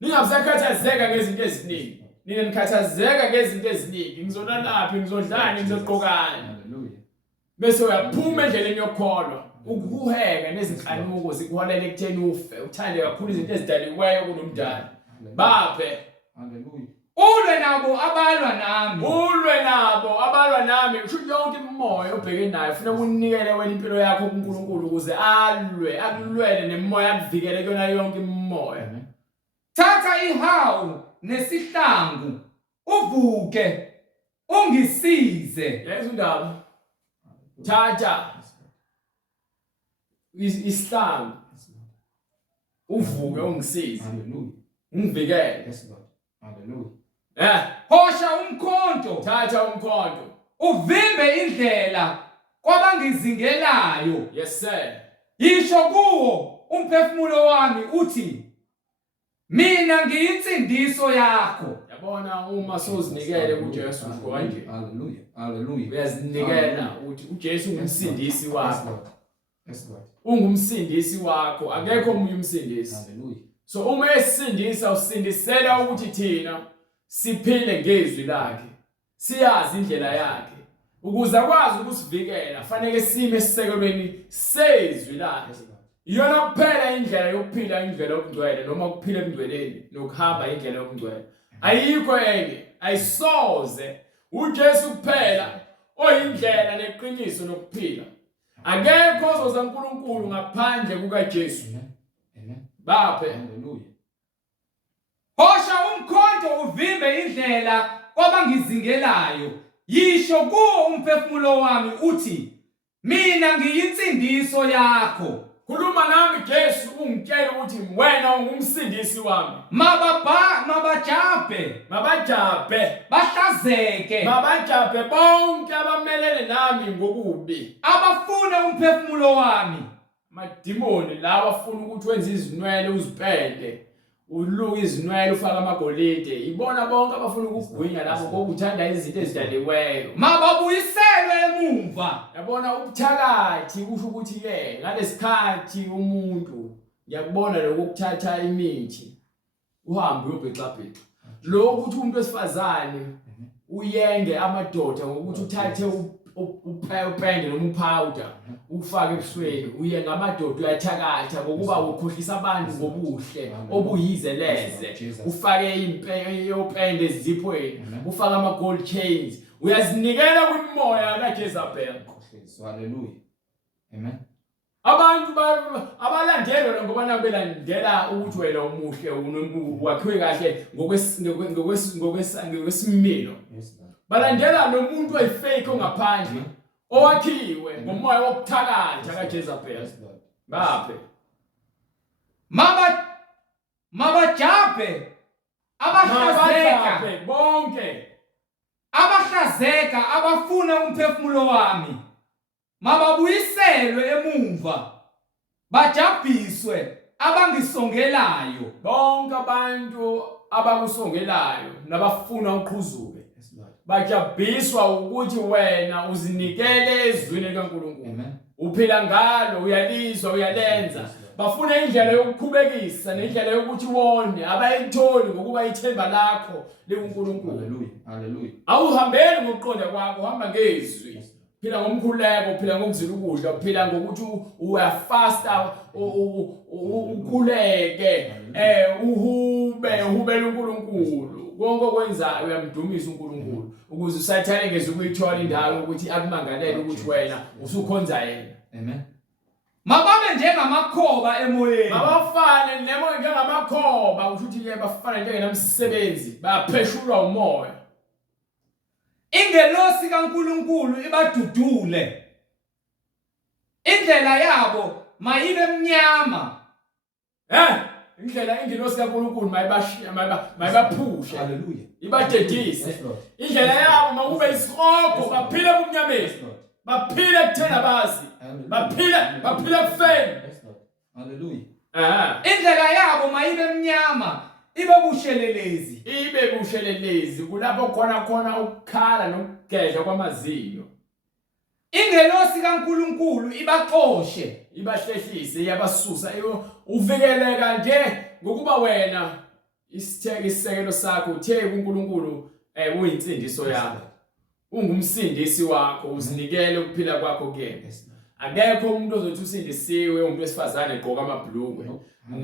Ningabusakhathazeka ngezinto eziningi. Nina nikhathazeka ngezinto eziningi. Ngizonalaphi ngizodlani ngizogqokani. Bese uyaphuma endleleni yokukholwa ukuheka nezinkanuko zikuholela ekutheni ufe uthande kakhulu izinto ezidaliweyo kunomdali. Baphe. Haleluya. Ulwe nabo abalwa nami. Kusho yonke imimoya obheke nayo ufuna ukunikele wena impilo yakho kuNkulunkulu ukuze akulwele nemimoya akuvikele kuyona yonke imimoya. Thatha ihawu nesihlangu uvuke ungisize. Yenza undaba. Thatha isihlangu uvuke ungisize. Haleluya. Ungivikele. Haleluya. Hosha umkhonto. Thatha umkhonto. Uvimbe indlela kwabangizingelayo. Yes sir. Yisho kuwo umphefumulo wami uthi mina ngiyinsindiso yakho. Yabona uma sozinikele kuJesu usho kanje. Haleluya. Haleluya. Uyazinikela uthi uJesu ungumsindisi wakho. Yes Lord. Ungumsindisi wakho akekho omunye umsindisi. Haleluya. So uma esindisa usindisela ukuthi thina siphile ngezwi lakhe. Siyazi indlela yakhe. Ukuze akwazi ukusivikela fanele sime esisekelweni sezwi lakhe. Iyona kuphela indlela yokuphila indlela yokungcwele noma ukuphila ebungcweleni nokuhamba indlela yokungcwele. Ayikho enye ayisoze uJesu kuphela oyindlela neqiniso nokuphila. Akekho ozoza kuNkulunkulu ngaphandle kukaJesu. Baphe. Haleluya. Hosha umkhonto uvimbe indlela kwabangizingelayo. Yisho kuwo umphefumulo wami uthi mina ngiyinsindiso yakho. Khuluma nami Jesu ungitshela ukuthi wena ungumsindisi wami. Mabajabe bahlazeke bonke abamelene nami ngokubi abafuna umphefumulo wami. Amadimoni lawa afuna ukuthi wenze izinwele uzipende uluka izinwele ufaka amagolide ibona bonke abafuna ukugwinya lapho ngokuthanda izinto ezidaliweyo. Mababuyiselwe emumva. Yabona ubuthakathi kusho ukuthi ke ngalesikhathi umuntu ngiyakubona lokuthatha imithi uhambe uyobhexabhexa lokho ukuthi umuntu wesifazane uyenge amadoda ngokuthi uthathe upende noma upowder ufake ebusweni uye ngamadoda uyathakatha ngokuba ukhohlisa abantu ngobuhle obuyizeleze ufake impende eziphweni ufake ama gold chains uyazinikela kwimoya kaJezebel. Hallelujah. Amen. Abantu abalandela ngoba nabelandela ukuthi wena umuhle wakhiwe kahle ngokwesimilo. Balandela nomuntu oyifake ongaphandle owakhiwe ngomoya wokuthakatha kaJezebel. Ngaphe mabajabe abahlazeka bonke abahlazeka abafuna umphefumulo wami mababuyiselwe emumva bajabhiswe abangisongelayo bonke abantu abakusongelayo nabafuna uqhuzuke bajabhiswa ukuthi wena uzinikele ezwini likaNkulunkulu uphila ngalo uyalizwa uyalenza bafuna indlela yokukhubekisa nendlela yokuthi wone abayitholi ngokuba ithemba lakho likuNkulunkulu. Hallelujah. Hallelujah. Awuhambeli ngokuqonda kwakho uhamba ngezwi phila ngomkhuleko phila ngokuzila ukudla phila ngokuthi uyafasta ukhuleke uhubele uNkulunkulu konke okwenzayo uyamdumisa uNkulunkulu ukuze usathane ngeze ukuyithola indawo ukuthi akumangalele ukuthi wena usukhonza yena. Amen. Mababe njengamakhoba emoyeni mabafane nemoya njengamakhoba ukuthi ke bafana njengenamsebenzi bayapheshulwa umoya. Ingelosi kaNkulunkulu ibadudule indlela yabo mayibe mnyama indlela ingelosi kaNkulunkulu mayibaphushe. Hallelujah. Ibadedise indlela yabo makube isiqoqo baphile kumnyameni baphile kuthena bazi baphile kufeni. Hallelujah. Indlela yabo mayibe mnyama ibe bushelelezi kulapho khona ukukhala nokugedla kwamazinyo. Ingelosi kaNkulunkulu ibaxoshe ibahlehlise yabasusa uvikeleka nje ngokuba wena isisekelo sakho uthe kuNkulunkulu uyinsindiso yakho ungumsindisi wakho uzinikele ukuphila kwakho kuyena. Akekho umuntu ozothi usindisiwe umuntu wesifazane egqoka amabhlukwe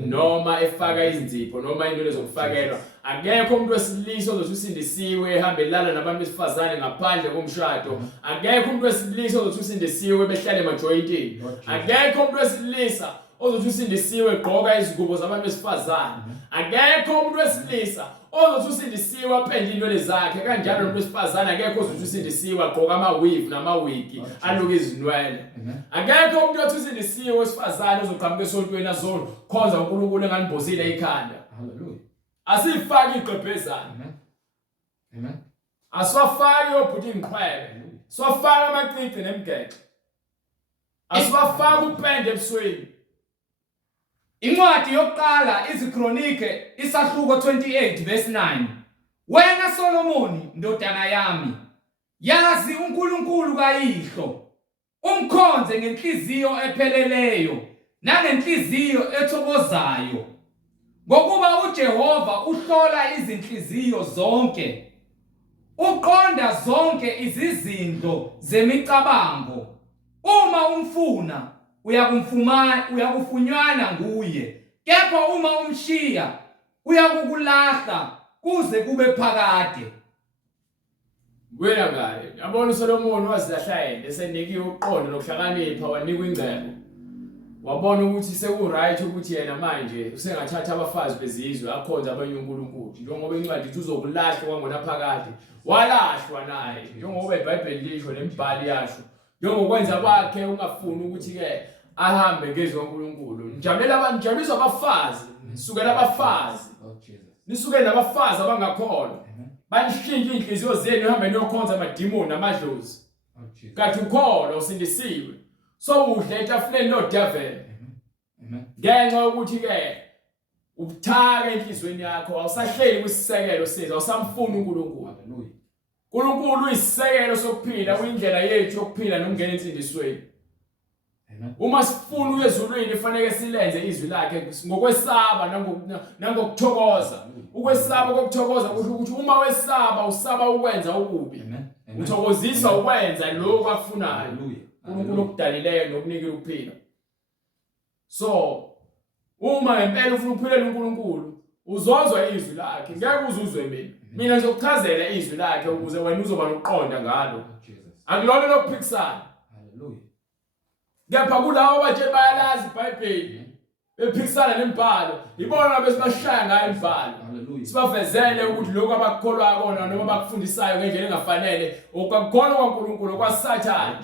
noma efaka izinzipho noma into lezokufakelwa. Akekho umuntu wesilisa ozothi usindisiwe ehambelana nabantu besifazane ngaphandle komshado. Akekho umuntu wesilisa ozothi usindisiwe behlale emajoyintini. Akekho umuntu wesilisa ozothi usindisiwe egqoka izingubo zabantu besifazane. Akekho umuntu wesilisa ozothi usindisiwe apende inwele zakhe kanjalo umuntu wesifazane akekho ozothi usindisiwe agqoka ama-weave nama-wig aluke izinwele. Akekho umuntu othi usindisiwe wesifazane ozoqhamuka esontweni azokhonza uNkulunkulu enganibhozile ikhanda. Hallelujah. Asifaki igqebhezana. Amen. Asifaki obhuti ingiqhwele. Sifaka amacici nemigexo. Asifaki upende ebusweni. Incwadi yokuqala iziKronike isahluko 28 verse 9. Wena Solomoni ndodana yami yazi uNkulunkulu kayihlo umkhonze ngenhliziyo epheleleyo nangenhliziyo ethokozayo ngokuba uJehova uhlola izinhliziyo zonke uqonda zonke izizindlo zemicabango uma umfuna uyakufunyana nguye kepha uma umshiya uyakukulahla kuze kube phakade. Wena ngale yabona uSolomoni wazilahla yena esenikiwe uqondo nokuhlakanipha wanikwa ingcebo wabona ukuthi sekuright ukuthi yena manje usengathatha abafazi bezizwe akhonza abanye uNkulunkulu njengoba incwadi ithi uzokulahlwa kwangona phakade walahlwa naye njengoba iBhayibheli lisho nemibhalo yasho njengokwenza kwakhe ungafuni ukuthi ke ahambe ngezwi kaNkulunkulu. Njabuliswa abafazi nisukela abafazi nisuke nabafazi abangakholwa banishintshe inhliziyo zenu ihambe niyokhonza amadimoni namadlozi kanti ukholwa usindisiwe so udle etafuleni lodevil ngenxa yokuthi ke ubuthaka enhlizweni yakho awusahleli kwisisekelo sethu awusamfuni uNkulunkulu. uNkulunkulu uyisisekelo sokuphila uyindlela yethu yokuphila nokungena ensindisweni. Uma sifuna ukuya ezulwini kufanele silenze izwi lakhe ngokwesaba nangokuthokoza. Ukwesaba kokuthokoza kusho ukuthi uma wesaba usaba ukwenza okubi. uthokoziswa ukwenza lokho akufunayo Hallelujah. uNkulunkulu okudalileyo nokunikela ukuphila. So uma ngempela ufuna ukuphilela uNkulunkulu uzozwa izwi lakhe, ngeke uzuzwe mina ngizokuchazela izwi lakhe ukuze wena uzoba nokuqonda ngalo. Akulona lokuphikisana. Hallelujah. Kepha kulawo batshe bayalazi iBhayibheli bephikisana nemibhalo, ibona bese bashaya ngayo imibhalo. Hallelujah. Sibavezele ukuthi lokho abakukholwa kona noma abakufundisayo ngendlela engafanele okukholwa kwaNkulunkulu kwaSathane.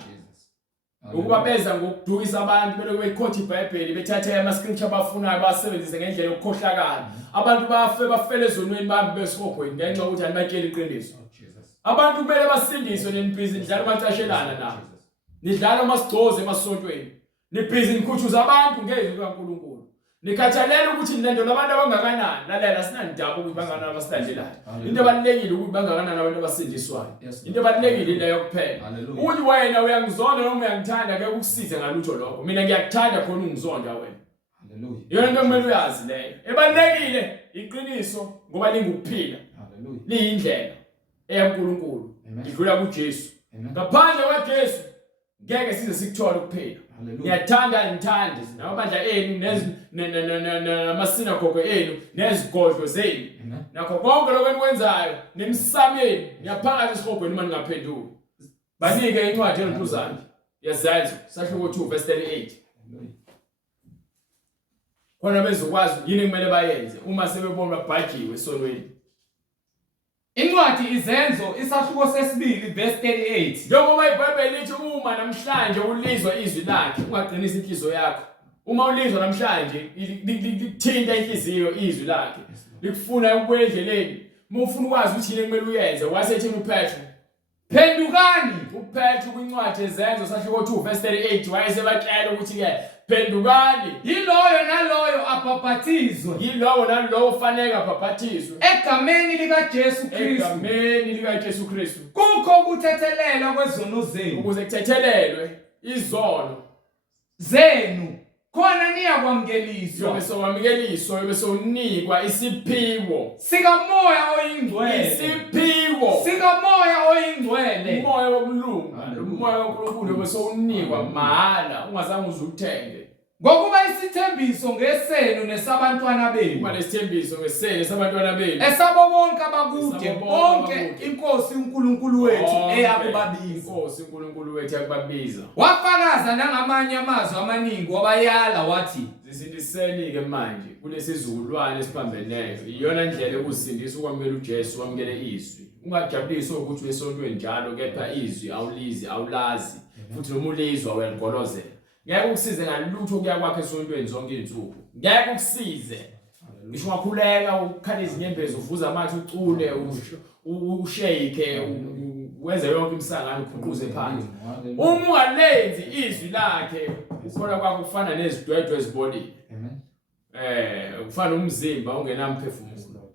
Ukuba beza ngokudukisa abantu belo beyikhotha iBhayibheli bethatha ama-scripture abafunayo basebenzise ngendlela yokukhohlakala. Abantu bafele ezonweni bami besihogweni ngenxa yokuthi anibatshela iqiniso. Abantu kumele basindiswe nenibhizi nidlala amacashelana nabo. Nidlala amasigcoze emasontweni. Nibhizi nikhuthuza abantu ngezwi likaNkulunkulu. Nikhathalela ukuthi nilandela abantu abangakanani. Lalela sinandaba ukuthi bangakanani abasilandelayo. Into ebalulekile ukuthi bangakanani abantu abasindiswayo. Into ebalulekile leyo kuphela. Uthi wena uyangizonda noma uyangithanda ngeke ukusize ngalutho lokho. Mina ngiyakuthanda khona ungizonda wena. Hallelujah. Yona into kumele uyazi leyo. Ebalulekile iqiniso ngoba lingukuphila. Hallelujah. Liyindlela eyaNkulunkulu. Idlula kuJesu. Ngaphandle kwaJesu ngeke size sikuthola ukuphila. Ngiyathanda ngithande namabandla enu namasinagogo enu nezigodlo zenu. Nakho konke lokho enikwenzayo nemsameni niyaphakathi esihogweni uma ningaphenduki. Banike incwadi yentuzana yezenzo sahluko 2 verse 38. Khona bezokwazi yini kumele bayenze uma sebebona babhajiwe esonweni. Incwadi izenzo isahluko sesibili verse 38. Njengoba iBhayibheli lithi uma namhlanje ulizwa izwi lakhe ungaqinisa inhliziyo yakho. Uma ulizwa namhlanje lithinta inhliziyo izwi lakhe. Likufuna ukubuya endleleni. Uma ufuna ukwazi ukuthi yini kumele uyenze wasethini uPetro. Phendukani. uPetro kwincwadi yezenzo sahluko 2 verse 38 wayesebatshela ukuthi ke phendukani. Yiloyo naloyo abhaphathizwe. Yilowo nalowo ufanele abhaphathizwe. Egameni likaJesu Kristu. Egameni likaJesu Kristu. Kukho ukuthethelelwa kwezono zenu. Ukuze kuthethelelwe izono zenu. Khona niyakwamukeliswa. Yobe sokwamukeliswa, yobe sonikwa isiphiwo sikamoya oyingcwele. Isiphiwo sikamoya oyingcwele. Umoya wokulunga, umoya woNkulunkulu yobe sonikwa mahhala ungazange uzuthenge. Ngokuba isithembiso ngesenu nesabantwana benu. Kuba lesithembiso ngesenu nesabantwana benu. Esabo bonke abakude bonke inkosi uNkulunkulu wethu eyakubabiza. Inkosi uNkulunkulu wethu yakubabiza. Wafakaza nangamanye amazwi amaningi wabayala wathi zisindiseni ke manje kulesizukulwane esiphambeneyo. Iyona ndlela yokusindisa ukwamukela uJesu wamukele izwi. Ungajabuliswa ukuthi uyesontweni njalo kepha izwi awulizi awulazi futhi noma ulizwa uyangolozela. Ngeke ukusize ngalutho kuya kwakhe esontweni zonke izinsuku. Ngeke ukusize. Ngisho ungakhuleka ukukhala izinyembezi uvuza amathe ucule ushake wenze yonke imsangano ukhuquze phansi. Uma ungalenzi izwi lakhe ukhola kwakho kufana nezidwedwe ezibolile. Kufana umzimba ungenamphefumulo.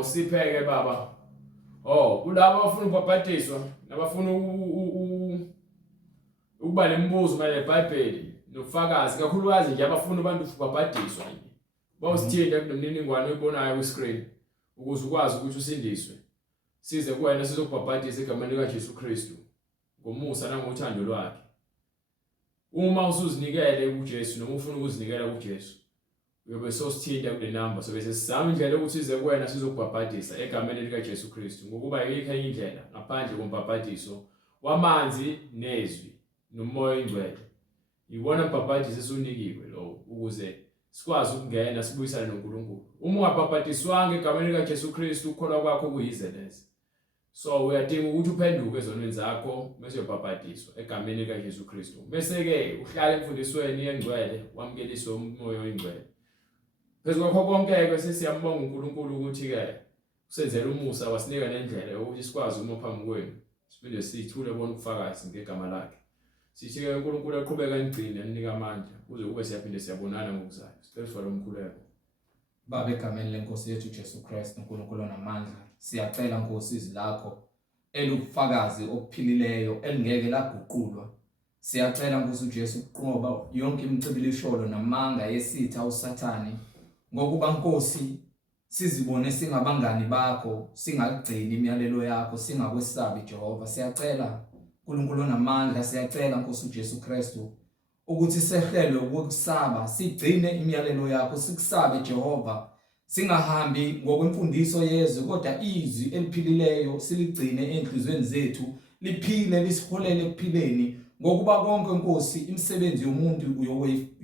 Usipheke baba. Kulabo abafuna ukubhaphathizwa nabafuna ukuba nemibuzo manje eBhayibheli nofakazi kakhulukazi nje abafuna abantu ukubhaphathizwa yini. Bawusithinta kunomniningwane oyibonayo ku-screen ukuze ukwazi ukuthi usindiswe. Size kuwena sizokubhaphathisa egameni likaJesu Kristu ngomusa nangothando lwakhe. Uma usuzinikele kuJesu noma ufuna ukuzinikela kuJesu uyobe sosithinta kule number sobe sesizama indlela yokuthi size kuwena sizokubhaphathisa egameni likaJesu Kristu ngokuba yikho enye indlela ngaphandle kombhaphathiso wamanzi nezwi nomoya oyingcwele. Iwona mbhaphathiso esunikiwe lo ukuze sikwazi ukungena sibuyisane noNkulunkulu. Uma ungabhaphathiswanga egameni likaJesu Kristu ukholwa kwakho kuyizeleze. So uyadinga ukuthi uphenduke ezonweni zakho bese uyabhaphathiswa egameni likaJesu Kristu. Bese ke uhlala emfundisweni engcwele wamukeliswe umoya oyingcwele. Phezu kwakho konke ke sesiyambonga uNkulunkulu ukuthi ke usenzele umusa wasinika nendlela yokuthi sikwazi uma phambi kwenu. Siphinde sithule bona ubufakazi ngegama lakhe. Sithi ke uNkulunkulu aqhubeka ngigcine anika amandla kuze kube siyaphinde siyabonana ngokuzayo. Sicela lo mkhuleko. Baba egameni lenkosi yethu Jesu Kristu uNkulunkulu onamandla siyacela ngosizi lakho elubufakazi obuphilileyo elingeke laguqulwa. Siyacela Nkosi uJesu uqoba yonke imicibilisholo namanga yesitha uSathane ngokuba Nkosi sizibone singabangani bakho, singagcini imiyalelo yakho, singakwesabi Jehova. Siyacela uNkulunkulu onamandla, siyacela Nkosi uJesu Kristu ukuthi sehlelwe ukukusaba, sigcine imiyalelo yakho, sikusabe Jehova, singahambi ngokwemfundiso yezwe kodwa izwi eliphilileyo siligcine enhlizweni zethu, liphile lisiholele ekuphileni. Ngokuba konke Nkosi imisebenzi yomuntu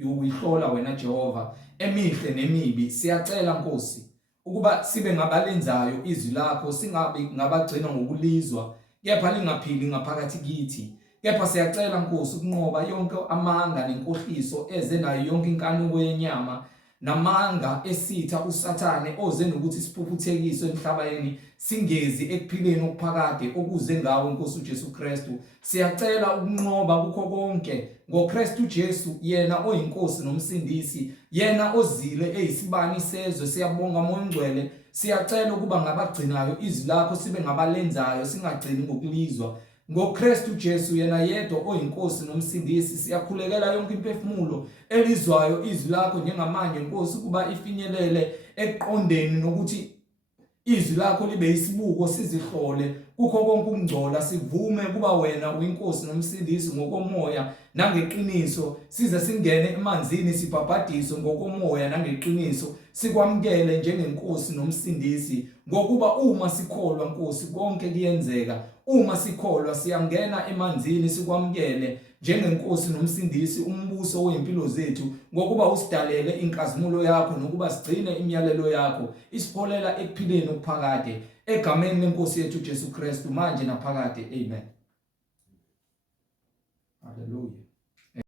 uyihlola wena Jehova, emihle nemibi. Siyacela Nkosi ukuba sibe ngabalenzayo izwi lakho, singabi ngabagcina ngokulizwa kepha lingaphili ngaphakathi kithi. Kepha siyacela Nkosi ukunqoba yonke amanga nenkohliso eze nayo yonke inkanuko yenyama namanga esitha uSathane oze nokuthi siphuphuthekiswe emhlabeni, singezi ekuphileni okuphakade okuze ngawe Nkosi uJesu Kristu. Siyacela ukunqoba kukho konke ngoKristu Jesu, yena oyinkosi nomsindisi, yena ozile eyisibani sezwe. Siyabonga Moya Ngcwele, siyacela ukuba ngabagcinayo izwi lakho, sibe ngabalenzayo, singagcini ngokulizwa. NgoKristu Jesu, yena yedwa oyinkosi nomsindisi, siyakhulekela yonke imphefumulo elizwayo izwi lakho njengamanje Nkosi, ukuba ifinyelele eqondeni nokuthi izwi lakho libe isibuko, sizihlole kukho konke ukungcola. Sivume kuba wena uyinkosi nomsindisi ngokomoya nangeqiniso, size singene emanzini sibhabhadiswe ngokomoya nangeqiniso, sikwamukele njengenkosi nomsindisi. Ngokuba uma sikholwa Nkosi konke kuyenzeka. Uma sikholwa siyangena emanzini, sikwamukele njengenkosi nomsindisi, umbuso weimpilo zethu, ngokuba usidalele inkazimulo yakho nokuba sigcine imiyalelo yakho, isiholela ekuphileni okuphakade, egameni lenkosi yethu Jesu Kristu manje naphakade. Amen. Hallelujah.